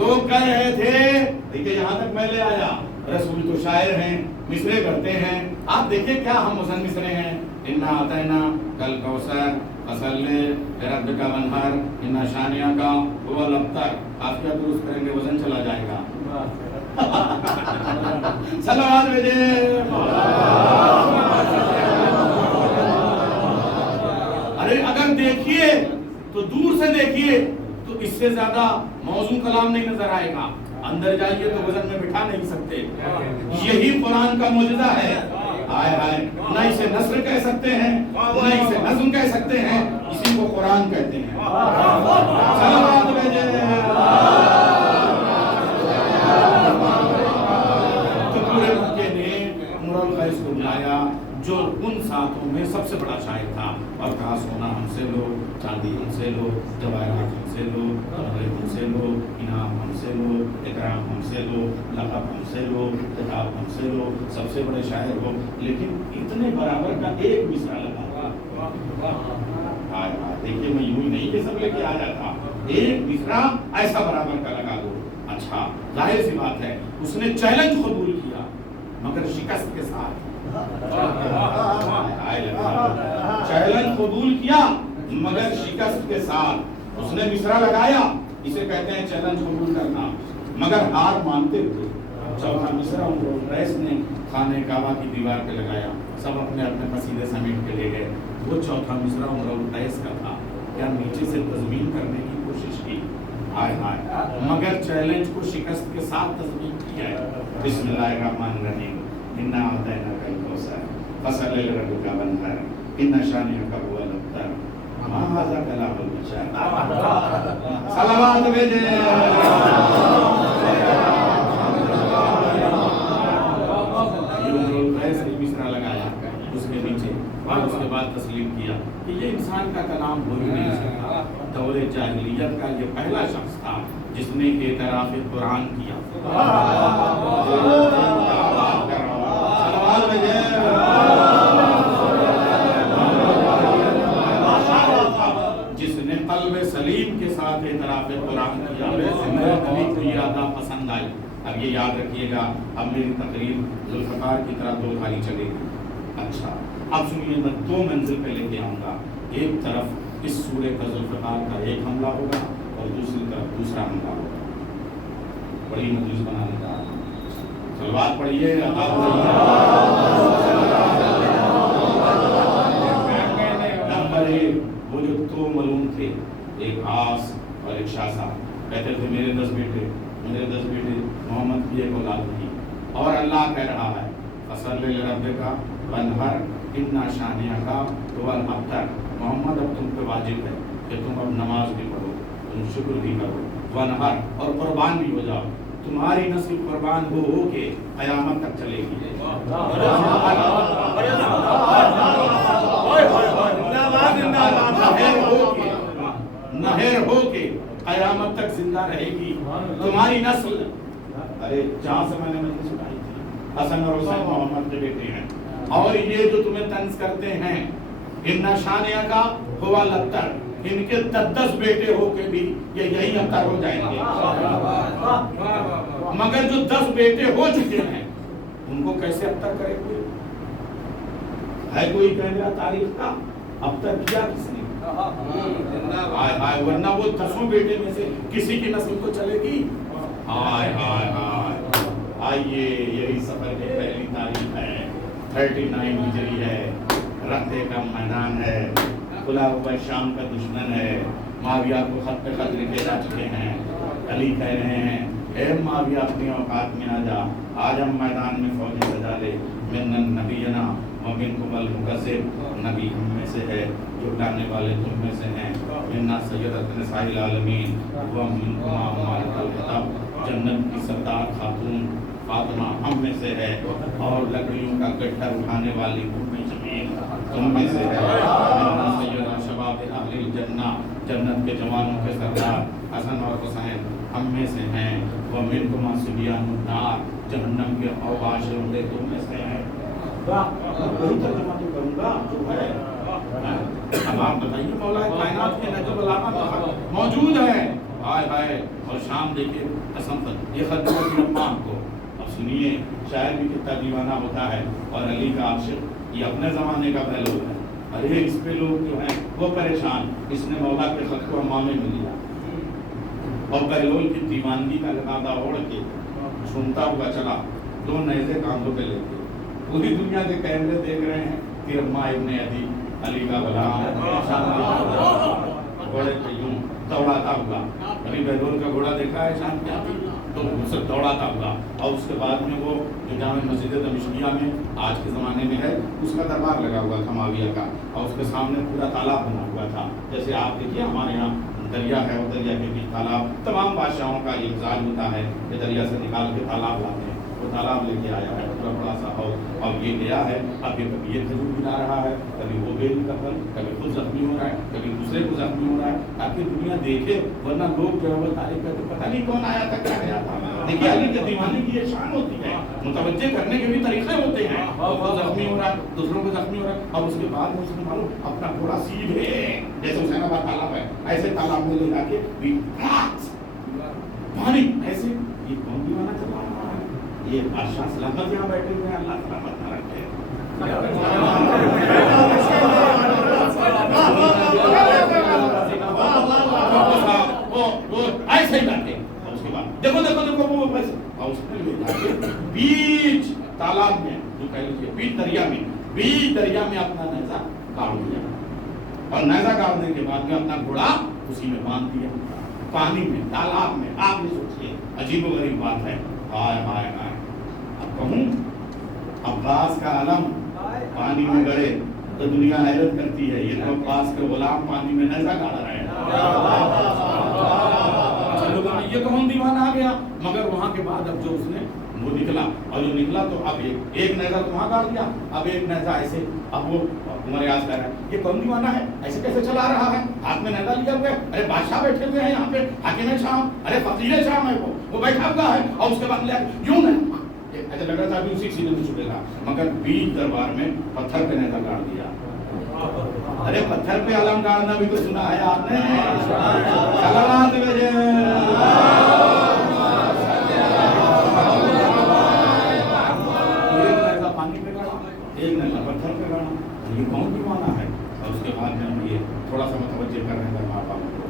لوگ کہہ رہے تھے دیکھیں یہاں تک میں لے آیا رسول تو شاعر ہیں مصرے کرتے ہیں آپ دیکھیں کیا ہم وزن مصرے ہیں انا اعطینا کل کوثر فصل لربک وانحر ان شانیہ کا هو الابتر آپ کیا درست کریں گے وزن چلا جائے گا صلوات بھیجے ارے اگر دیکھیے تو دور سے دیکھیے تو اس سے زیادہ موزوں کلام نہیں نظر آئے گا اندر جائیے تو وزن میں بٹھا نہیں سکتے یہی قرآن کا معجزہ ہے آئے آئے نہ اسے نثر کہہ سکتے ہیں نہ اسے نظم کہہ سکتے ہیں اسی کو قرآن کہتے ہیں صلوات بھیجے تو پورے مکے نے امر القیس کو بلایا جو ان ساتھوں میں سب سے بڑا شاعر تھا اور کہا سونا ہم سے لو چاندی ہم سے لو جواہرات ہم سے لو کپڑے ہم سے لو انعام ہم سے لو اکرام ہم سے لو لقب ہم سے لو خطاب ہم سے لو سب سے بڑے شاعر ہو لیکن اتنے برابر کا ایک مصرع لگا دیکھیے میں یوں ہی نہیں کہ سب لے کے آ جاتا ایک مصرع ایسا برابر کا لگا دو اچھا ظاہر سی بات ہے اس نے چیلنج قبول کیا مگر شکست کے ساتھ چیلنج قبول کیا مگر شکست کے ساتھ اس نے مصرع لگایا اسے کہتے ہیں چیلنج قبول کرنا مگر ہار مانتے ہوئے چوتھا مصرع امر القیس نے خانہ کعبہ کی دیوار پہ لگایا سب اپنے اپنے قصیدے سمیٹ کے لے گئے وہ چوتھا مصرع امر القیس کا تھا کیا نیچے سے تضمین کرنے کی کوشش کی آئے آئے مگر چیلنج کو شکست کے ساتھ تضمین کیا ہے بسم اللہ الرحمن الرحیم انا اعطیناک الکوثر فصل لربک وانحر ان شانئک هو الابتر ما ھذا کلام البشر صلوات بھیجے مصرع لگایا اس کے نیچے اور اس کے بعد تسلیم کیا کہ یہ انسان کا کلام ہو ہی نہیں سکتا دور جاہلیت کا یہ پہلا شخص تھا جس نے اعتراف قرآن کیا جس نے قلب سلیم کے ساتھ اعتراف قرآن کیا میرے نبی کو یہ ادا پسند آئی اب یہ یاد رکھیے گا اب میری تقریر ذوالفقار کی طرح دو کھالی چلے گی اچھا اب سنیے میں دو منزل پہ لے کے آؤں گا ایک طرف اس سورہ کا ذوالفقار کا ایک حملہ ہوگا اور دوسری طرف دوسرا حملہ ہوگا بڑی مجلس بنانے کا صلوات پڑھیے نمبر ایک وہ جو دو ملعون تھے ایک عاص اور ایک شاہ صاحب کہتے تھے میرے 10 بیٹے محمد کی ایک اولاد تھی اور اللہ کہہ رہا ہے فصل لربک وانحر ان شانئک هو الابتر محمد اب تم پہ واجب ہے کہ تم اب نماز بھی پڑھو تم شکر بھی کرو وانحر اور قربان بھی ہو جاؤ تمہاری نسل قربان ہو کے قیامت تک چلے گی نہر ہو کے قیامت تک زندہ رہے گی تمہاری نسل ارے جہاں سے میں نے مجلس اٹھائی تھی حسن اور حسین محمد کے بیٹے ہیں اور یہ جو تمہیں طنز کرتے ہیں ان شانیہ کا ہوا لبتر ان کے 10 بیٹے ہو کے بھی یہ یہی ابتر ہو جائیں گے مگر جو 10 بیٹے ہو چکے ہیں ان کو کیسے ابتر کرے کوئی ہے کوئی کہہ رہا تاریخ کا ابتر کیا کس نے ورنہ وہ 10 بیٹے میں سے کسی کی نسل کو چلے گی آئیے یہی سفر کی پہلی تاریخ ہے 39 ہجری ہے رقے کا میدان ہے کھلا ہوا شام کا دشمن ہے معاویہ کو خط پہ خط لکھے جا چکے ہیں علی کہہ رہے ہیں اے معاویہ اپنی اوقات میں آ جا آج ہم میدان میں فوجیں سجا لے من نبینا ومنکم المکذب نبی ہم میں سے ہے جھٹلانے والے تم میں سے ہیں منا سیدۃ نساء العالمین ومنکم امارۃ الخطاب جنت کی سردار خاتون فاطمہ ہم میں سے ہے اور لکڑیوں کا گٹھا اٹھانے والی تم میں سے ہے منا سیدہ شباب اہل الجنہ جنت کے جوانوں کے سردار حسن اور حسین ہم میں سے ہیں ومنکم صبیان النار جہنم کے اوباش لوٹے تم میں سے ہیں وہی ترجمہ تو کروں گا جو ہے اب آپ بتائیے مولا کائنات کے نجم العامہ موجود ہے ہائے ہائے اور شام دیکھے قسم خط یہ خط کی اما کو اب سنیے شاعر بھی کتنا دیوانہ ہوتا ہے اور علی کا عاشق یہ اپنے زمانے کا پہلو ہے ارے اس پہ لوگ جو ہیں وہ پریشان اس نے مولا کے خط کو امام میں لیا اور بہلول کی دیوانگی کا لبادہ اوڑھ کے سنتا ہوا چلا 2 نیزے کاندھوں پہ لے کے پوری دنیا کے کیمرے دیکھ رہے ہیں کہ اما ابن عدی علی کا غلام گھوڑے پہ یوں دوڑاتا ہوا ابھی بہلول کا گھوڑا دیکھا ہے شان کیا تو اس سے دوڑاتا ہوا اور اس کے بعد میں وہ جو جامع مسجد دمشقیہ میں آج کے زمانے میں ہے اس کا دربار لگا ہوا تھا معاویہ کا اور اس کے سامنے پورا تالاب بنا ہوا تھا جیسے آپ دیکھیے ہمارے یہاں دریا ہے اور دریا کے بیچ تالاب تمام بادشاہوں کا یہ مزاج ہوتا ہے کہ دریا سے نکال کے تالاب لاتے ہیں وہ تالاب لے کے آیا ہے پورا بڑا سا اور یہ گیا ہے اب یہ کبھی یہ کھجور گرا رہا ہے کبھی وہ بیل کا پھل کبھی خود زخمی ہو رہا ہے کبھی دوسرے کو زخمی ہو رہا ہے تاکہ دنیا دیکھے ورنہ لوگ جو ہے وہ تعریف کرتے پتہ نہیں کون آیا تھا کیا گیا تھا دیکھیے علی کے دیوانے کی یہ شان ہوتی ہے متوجہ کرنے کے بھی طریقے ہوتے ہیں اور وہ زخمی ہو رہا ہے دوسروں کو زخمی ہو رہا ہے اور اس کے بعد میں اس نے معلوم اپنا گھوڑا سیدھے جیسے حسین آباد تالاب ہے ایسے تالاب میں لے جا کے پانی ایسے یہ کون دیوانہ چلا رہا ہے یہ بادشاہ سلامت یہاں بیٹھے ہوئے ہیں اللہ سلامت نہ رکھے ایسے ہی بیٹھے اس کے بعد دیکھو دیکھو دیکھو وہ پیسے اور اس نے بیچ تالاب میں جو کہہ لیجیے بیچ دریا میں اپنا نیزہ گاڑ دیا اور نیزہ گاڑنے کے بعد میں اپنا گھوڑا اسی میں باندھ دیا پانی میں تالاب میں آپ یہ سوچیے عجیب و غریب بات ہے ہائے ہائے ہائے اب کہوں عباس کا علم پانی میں گڑے تو دنیا حیرت کرتی ہے یہ تو عباس کے غلام پانی میں نیزہ گاڑ رہے ہیں یہ کون دیوانہ آ گیا مگر وہاں کے بعد اب جو اس نے وہ نکلا اور جو نکلا تو اب ایک نیزہ تو وہاں گاڑ دیا اب ایک نیزہ ایسے اب وہ عمر یاز کہہ رہا ہے یہ کون دیوانہ ہے ایسے کیسے چلا رہا ہے ہاتھ میں نیزہ لیا ہوا ہے ارے بادشاہ بیٹھے ہوئے ہیں یہاں پہ حاکم شام ارے فقیر شام ہے وہ بیٹھا ہوا ہے اور اس کے بعد لیا یوں نہیں ایسا لگ رہا تھا ابھی اسی سینے میں چھپے گا مگر بیچ دربار میں پتھر پہ نیزہ گاڑ دیا ارے پتھر پہ علم گاڑنا بھی تو سنا ہے آپ نے سلامات وجہ ایک نیزہ پتھر پہ گاڑا یہ کون دیوانہ ہے اور اس کے بعد میں ہم یہ تھوڑا سا متوجہ کر رہے ہیں ماں باپ کو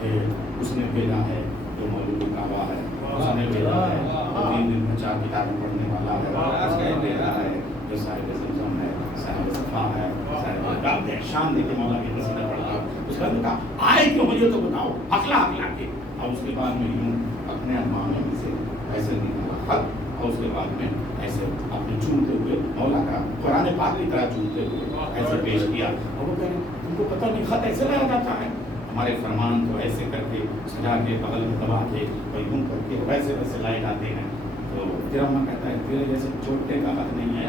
کہ اس نے بھیجا ہے جو مولوی کعبہ ہے اس نے بھیجا ہے 3 دن میں 4 کتابیں پڑھنے والا ہے اس نے بھیجا ہے جو صاحب زمزم ہے صاحب صفا ہے صاحب احسان دے کے مولا کی قصیدہ پڑھتا اس کا کہا آئے کیوں مجھے تو بتاؤ اخلا کے اور اس کے بعد میں یوں اپنے اماموں میں سے ایسے نکالا خط اور اس کے بعد میں ایسے اپنے چومتے ہوئے مولا کا قرآن پاک کی طرح چومتے ہوئے ایسے پیش کیا اور وہ کہہ رہے تم کو پتہ نہیں خط ایسے لایا جاتا ہے ہمارے فرمان تو ایسے کر کے سجا کے بغل میں دبا کے اور یوں کر کے ویسے ویسے لائے جاتے ہیں تو تیرا ماں کہتا ہے تیرے جیسے چھوٹے کا خط نہیں ہے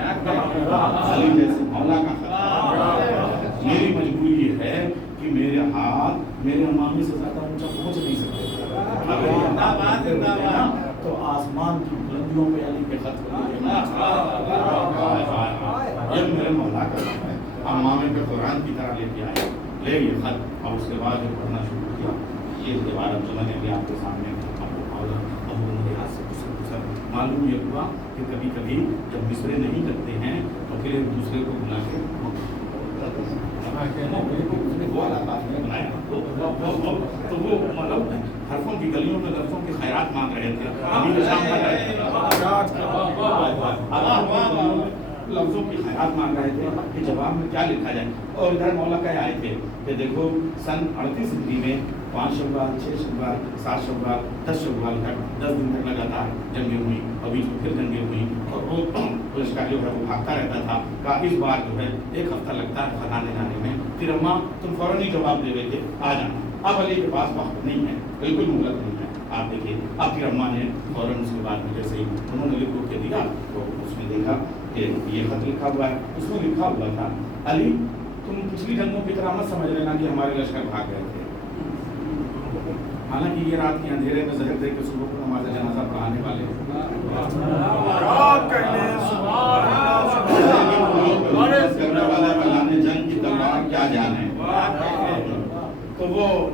علی جیسے مولا کا خط میری مجبوری یہ ہے کہ میرے ہاتھ میرے امامی سے زیادہ اونچا پہنچ نہیں سکتے تو آسمان کی بلندیوں پہ علی کے خط یہ میرے مولا کا خط ہے امامے پہ قرآن کی طرح لے کے آئے لے یہ خط اور اس کے بعد جو پڑھنا شروع کیا یہ عبارت جو میں نے ابھی آپ کے سامنے معلوم یہ ہوا کہ کبھی کبھی جب مصرے نہیں کرتے ہیں تو پھر ایک دوسرے کو بلا کے تو وہ مطلب حرفوں کی گلیوں میں لفظوں کے خیرات مانگ رہے تھے لفظوں کی خیرات مانگ رہے تھے کہ جواب میں کیا لکھا جائے اور ادھر مولا کہہ آئے تھے کہ دیکھو سن 38 ہجری میں 5 شوال 6 شوال 7 شوال 10 شوال تک 10 دن تک لگاتار جنگیں ہوئی ابھی تو پھر جنگیں ہوئی اور وہ پولیس کا جو ہے وہ بھاگتا رہتا تھا کہ اس بار جو ہے 1 ہفتہ لگتا ہے خزانے جانے میں پھر اماں تم فوراً ہی جواب دے رہے تھے آ جانا اب علی کے پاس وقت نہیں ہے بالکل مہلت نہیں ہے آپ دیکھیے اب پھر اماں نے فوراً اس کے بعد میں جیسے ہی انہوں نے لکھ کے دیا تو اس نے دیکھا کہ یہ خط لکھا ہوا ہے اس میں لکھا ہوا تھا علی تم پچھلی جنگوں کی طرح مت سمجھ لینا کہ ہمارے لشکر بھاگ گئے تھے حالانکہ یہ رات کے اندھیرے میں زہر دے کے صبح کو نماز جنازہ پڑھانے والے جنگ کی تلوار کیا جانے تو وہ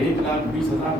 1,20,000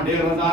1500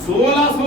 1600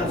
10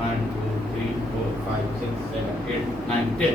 1 2 3 4 5 6 7 8 9 10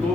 2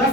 10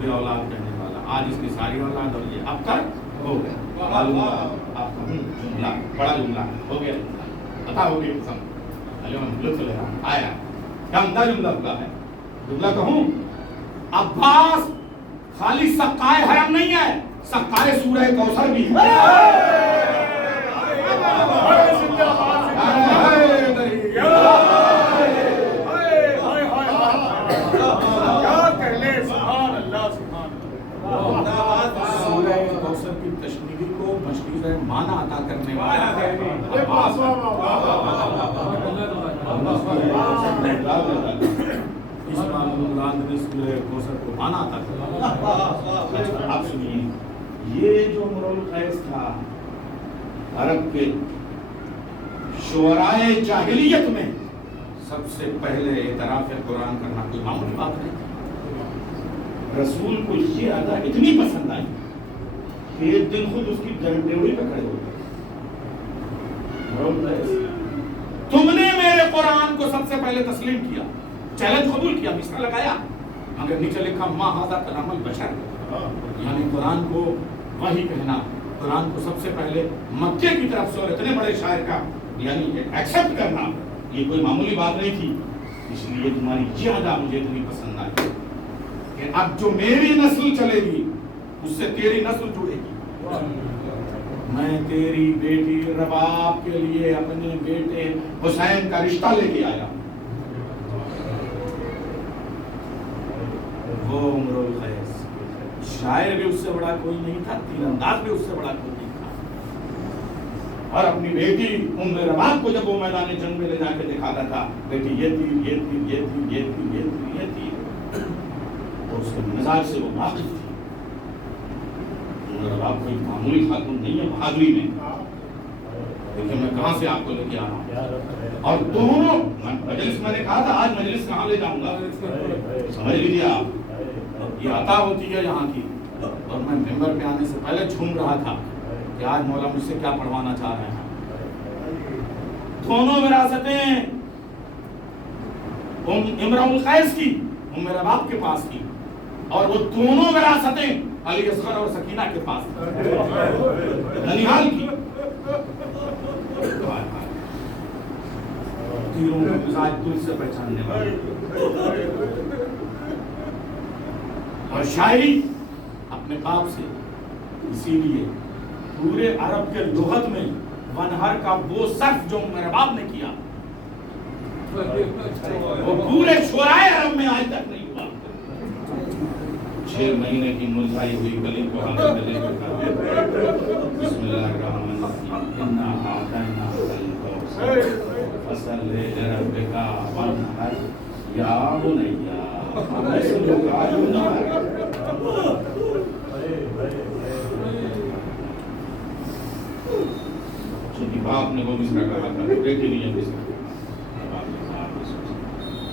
صاحب اولاد کہنے والا، آج اس کی ساری اولاد اور یہ اب تک ہو گیا، معلوم آپ کا جملہ بڑا جملہ ہو گیا، پتا ہو گئی قسم لطف لے رہا آیا کیا عمدہ جملہ ہوا ہے. جملہ کہوں، عباس خالی سقائے حرم نہیں ہے، سقائے سورہ کوثر بھی ہے. سورہ کوثر کی تشریح کو مشکل معنی عطا کرنے والا ہے. اس معلوم نے سورہ کوثر کو معنی عطا کرنا. آپ سنیے، یہ جو امرؤ القیس تھا عرب کے شعرائے جاہلیت میں سب سے پہلے اعتراف قرآن کرنا کوئی معمولی بات نہیں. رسول کو یہ ادا اتنی پسند آئی کہ ایک دن خود اس کی ڈیوڑی پہ کھڑے ہو گئے. تم نے میرے قرآن کو سب سے پہلے تسلیم کیا، چیلنج قبول کیا، مصرع لگایا، مگر نیچے لکھا ما ھذا کلام البشر، یعنی قرآن کو وحی کہنا، قرآن کو سب سے پہلے مکے کی طرف سے اور اتنے بڑے شاعر کا یعنی ایکسپٹ کرنا یہ کوئی معمولی بات نہیں تھی. اس لیے تمہاری یہ ادا مجھے اتنی پسند آئی کہ اب جو میری نسل چلے گی اس سے تیری نسل جڑے گی. میں تیری بیٹی رباب کے لیے اپنے بیٹے حسین کا رشتہ لے کے آیا. وہ امرؤ القیس شاعر بھی اس سے بڑا کوئی نہیں تھا، تیر انداز بھی اس سے بڑا کوئی نہیں تھا. اور اپنی بیٹی ام رباب کو جب وہ میدان جنگ میں لے جا کے دکھاتا تھا، بیٹی یہ تیر یہ تیر یہ تیر یہ تیر یہ تیر یہ تیر، اور اس کے مزاج سے وہ واقف تھی. ام رباب کوئی معمولی خاتون نہیں ہے بہادری میں. دیکھیں میں کہاں سے آپ کو لے کے آ رہا ہوں. اور دونوں مجلس میں نے کہا تھا آج مجلس کہاں لے جاؤں گا، سمجھ لیجیے آپ یہ عطا ہوتی ہے یہاں کی. اور میں ممبر پہ آنے سے پہلے جھوم رہا تھا کہ آج مولا مجھ سے کیا پڑھوانا چاہ رہے ہیں. دونوں وراثتیں امرؤ القیس کی ام رباب کے پاس کی، اور وہ دونوں وراثتیں علی اصغر اور سکینہ کے پاس ننیحال کی. تیروں کا مزاج دل سے پہچاننے والے. اور شاعری اپنے باپ سے، اسی لیے پورے عرب کے لغت میں ونہر کا وہ صرف جو رباب نے کیا وہ پورے شعرائے عرب میں آج تک نہیں ہوا. 6 مہینے کی مرجھائی ہوئی کلی کو ہاتھ میں لے کر بسم اللہ الرحمن الرحیم انا اعطیناک الکوثر فصلی لربک وانحر یا بنیا چونکہ باپ نے وہ مصرع کہا تھا بیٹی نے یہ مصرع کہا.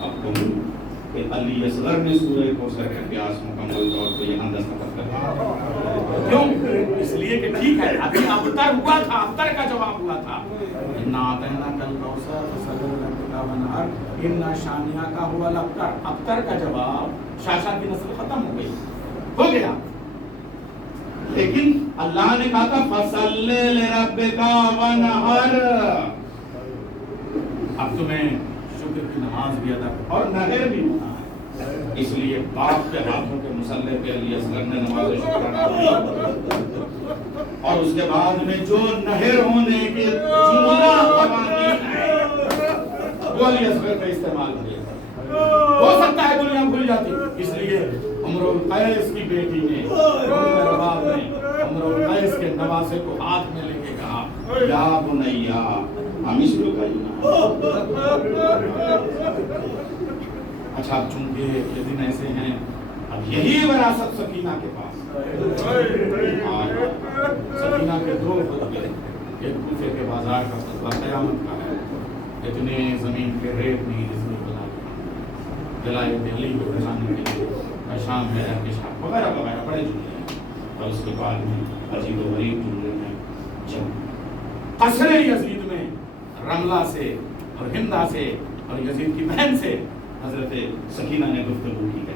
اب کہوں کہ علی اصغر نے سورہ کوثر کا پیاس مکمل طور پہ یہاں دستخط کر دیا. کیوں؟ اس لیے کہ ٹھیک ہے ابھی ابتر ہوا تھا، ابتر کا جواب ہوا تھا انا اعطیناک الکوثر فصلی لربک وانحر ان شانئک ھو الابتر. ابتر کا جواب شاشا کی نسل ختم ہو گئی، ہو گیا. لیکن اللہ نے کہا تھا فصلی لربک وانحر. اب تمہیں شکر کی نماز بھی ادا اور نہر بھی ہونا ہے. اس لیے باپ کے ہاتھوں کے مسلح پہ علی اصغر نے نماز شکرانہ پڑھی، اور اس کے بعد میں جو نہر ہونے کے جملہ قوانین ہیں وہ علی اصغر کا استعمال کیا. ہو سکتا ہے دنیا بھول جاتی، اس لیے امرؤ القیس کی بیٹی نے ام رباب نے امرؤ القیس کے نواسے کو ہاتھ میں لے کے کہا یا بنیا ہمیشہ کا اچھا. اب چونکہ یہ دن ایسے ہیں اب یہی وراثت سکینہ کے پاس. سکینہ کے 2 خطبے، ایک کوفے کے بازار کا خطبہ قیامت کا ہے، اتنے زمین کے ریت نہیں جس میں بنا جلائے دہلی کو بچانے کے لیے شام میں شام وغیرہ وغیرہ بڑے جملے ہیں. اور اس کے بعد میں عجیب و غریب جملے ہیں. جب قصر یزید میں رملہ سے اور ہندہ سے اور یزید کی بہن سے حضرت سکینہ نے گفتگو کی ہے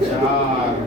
4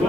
2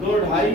2-2.5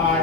8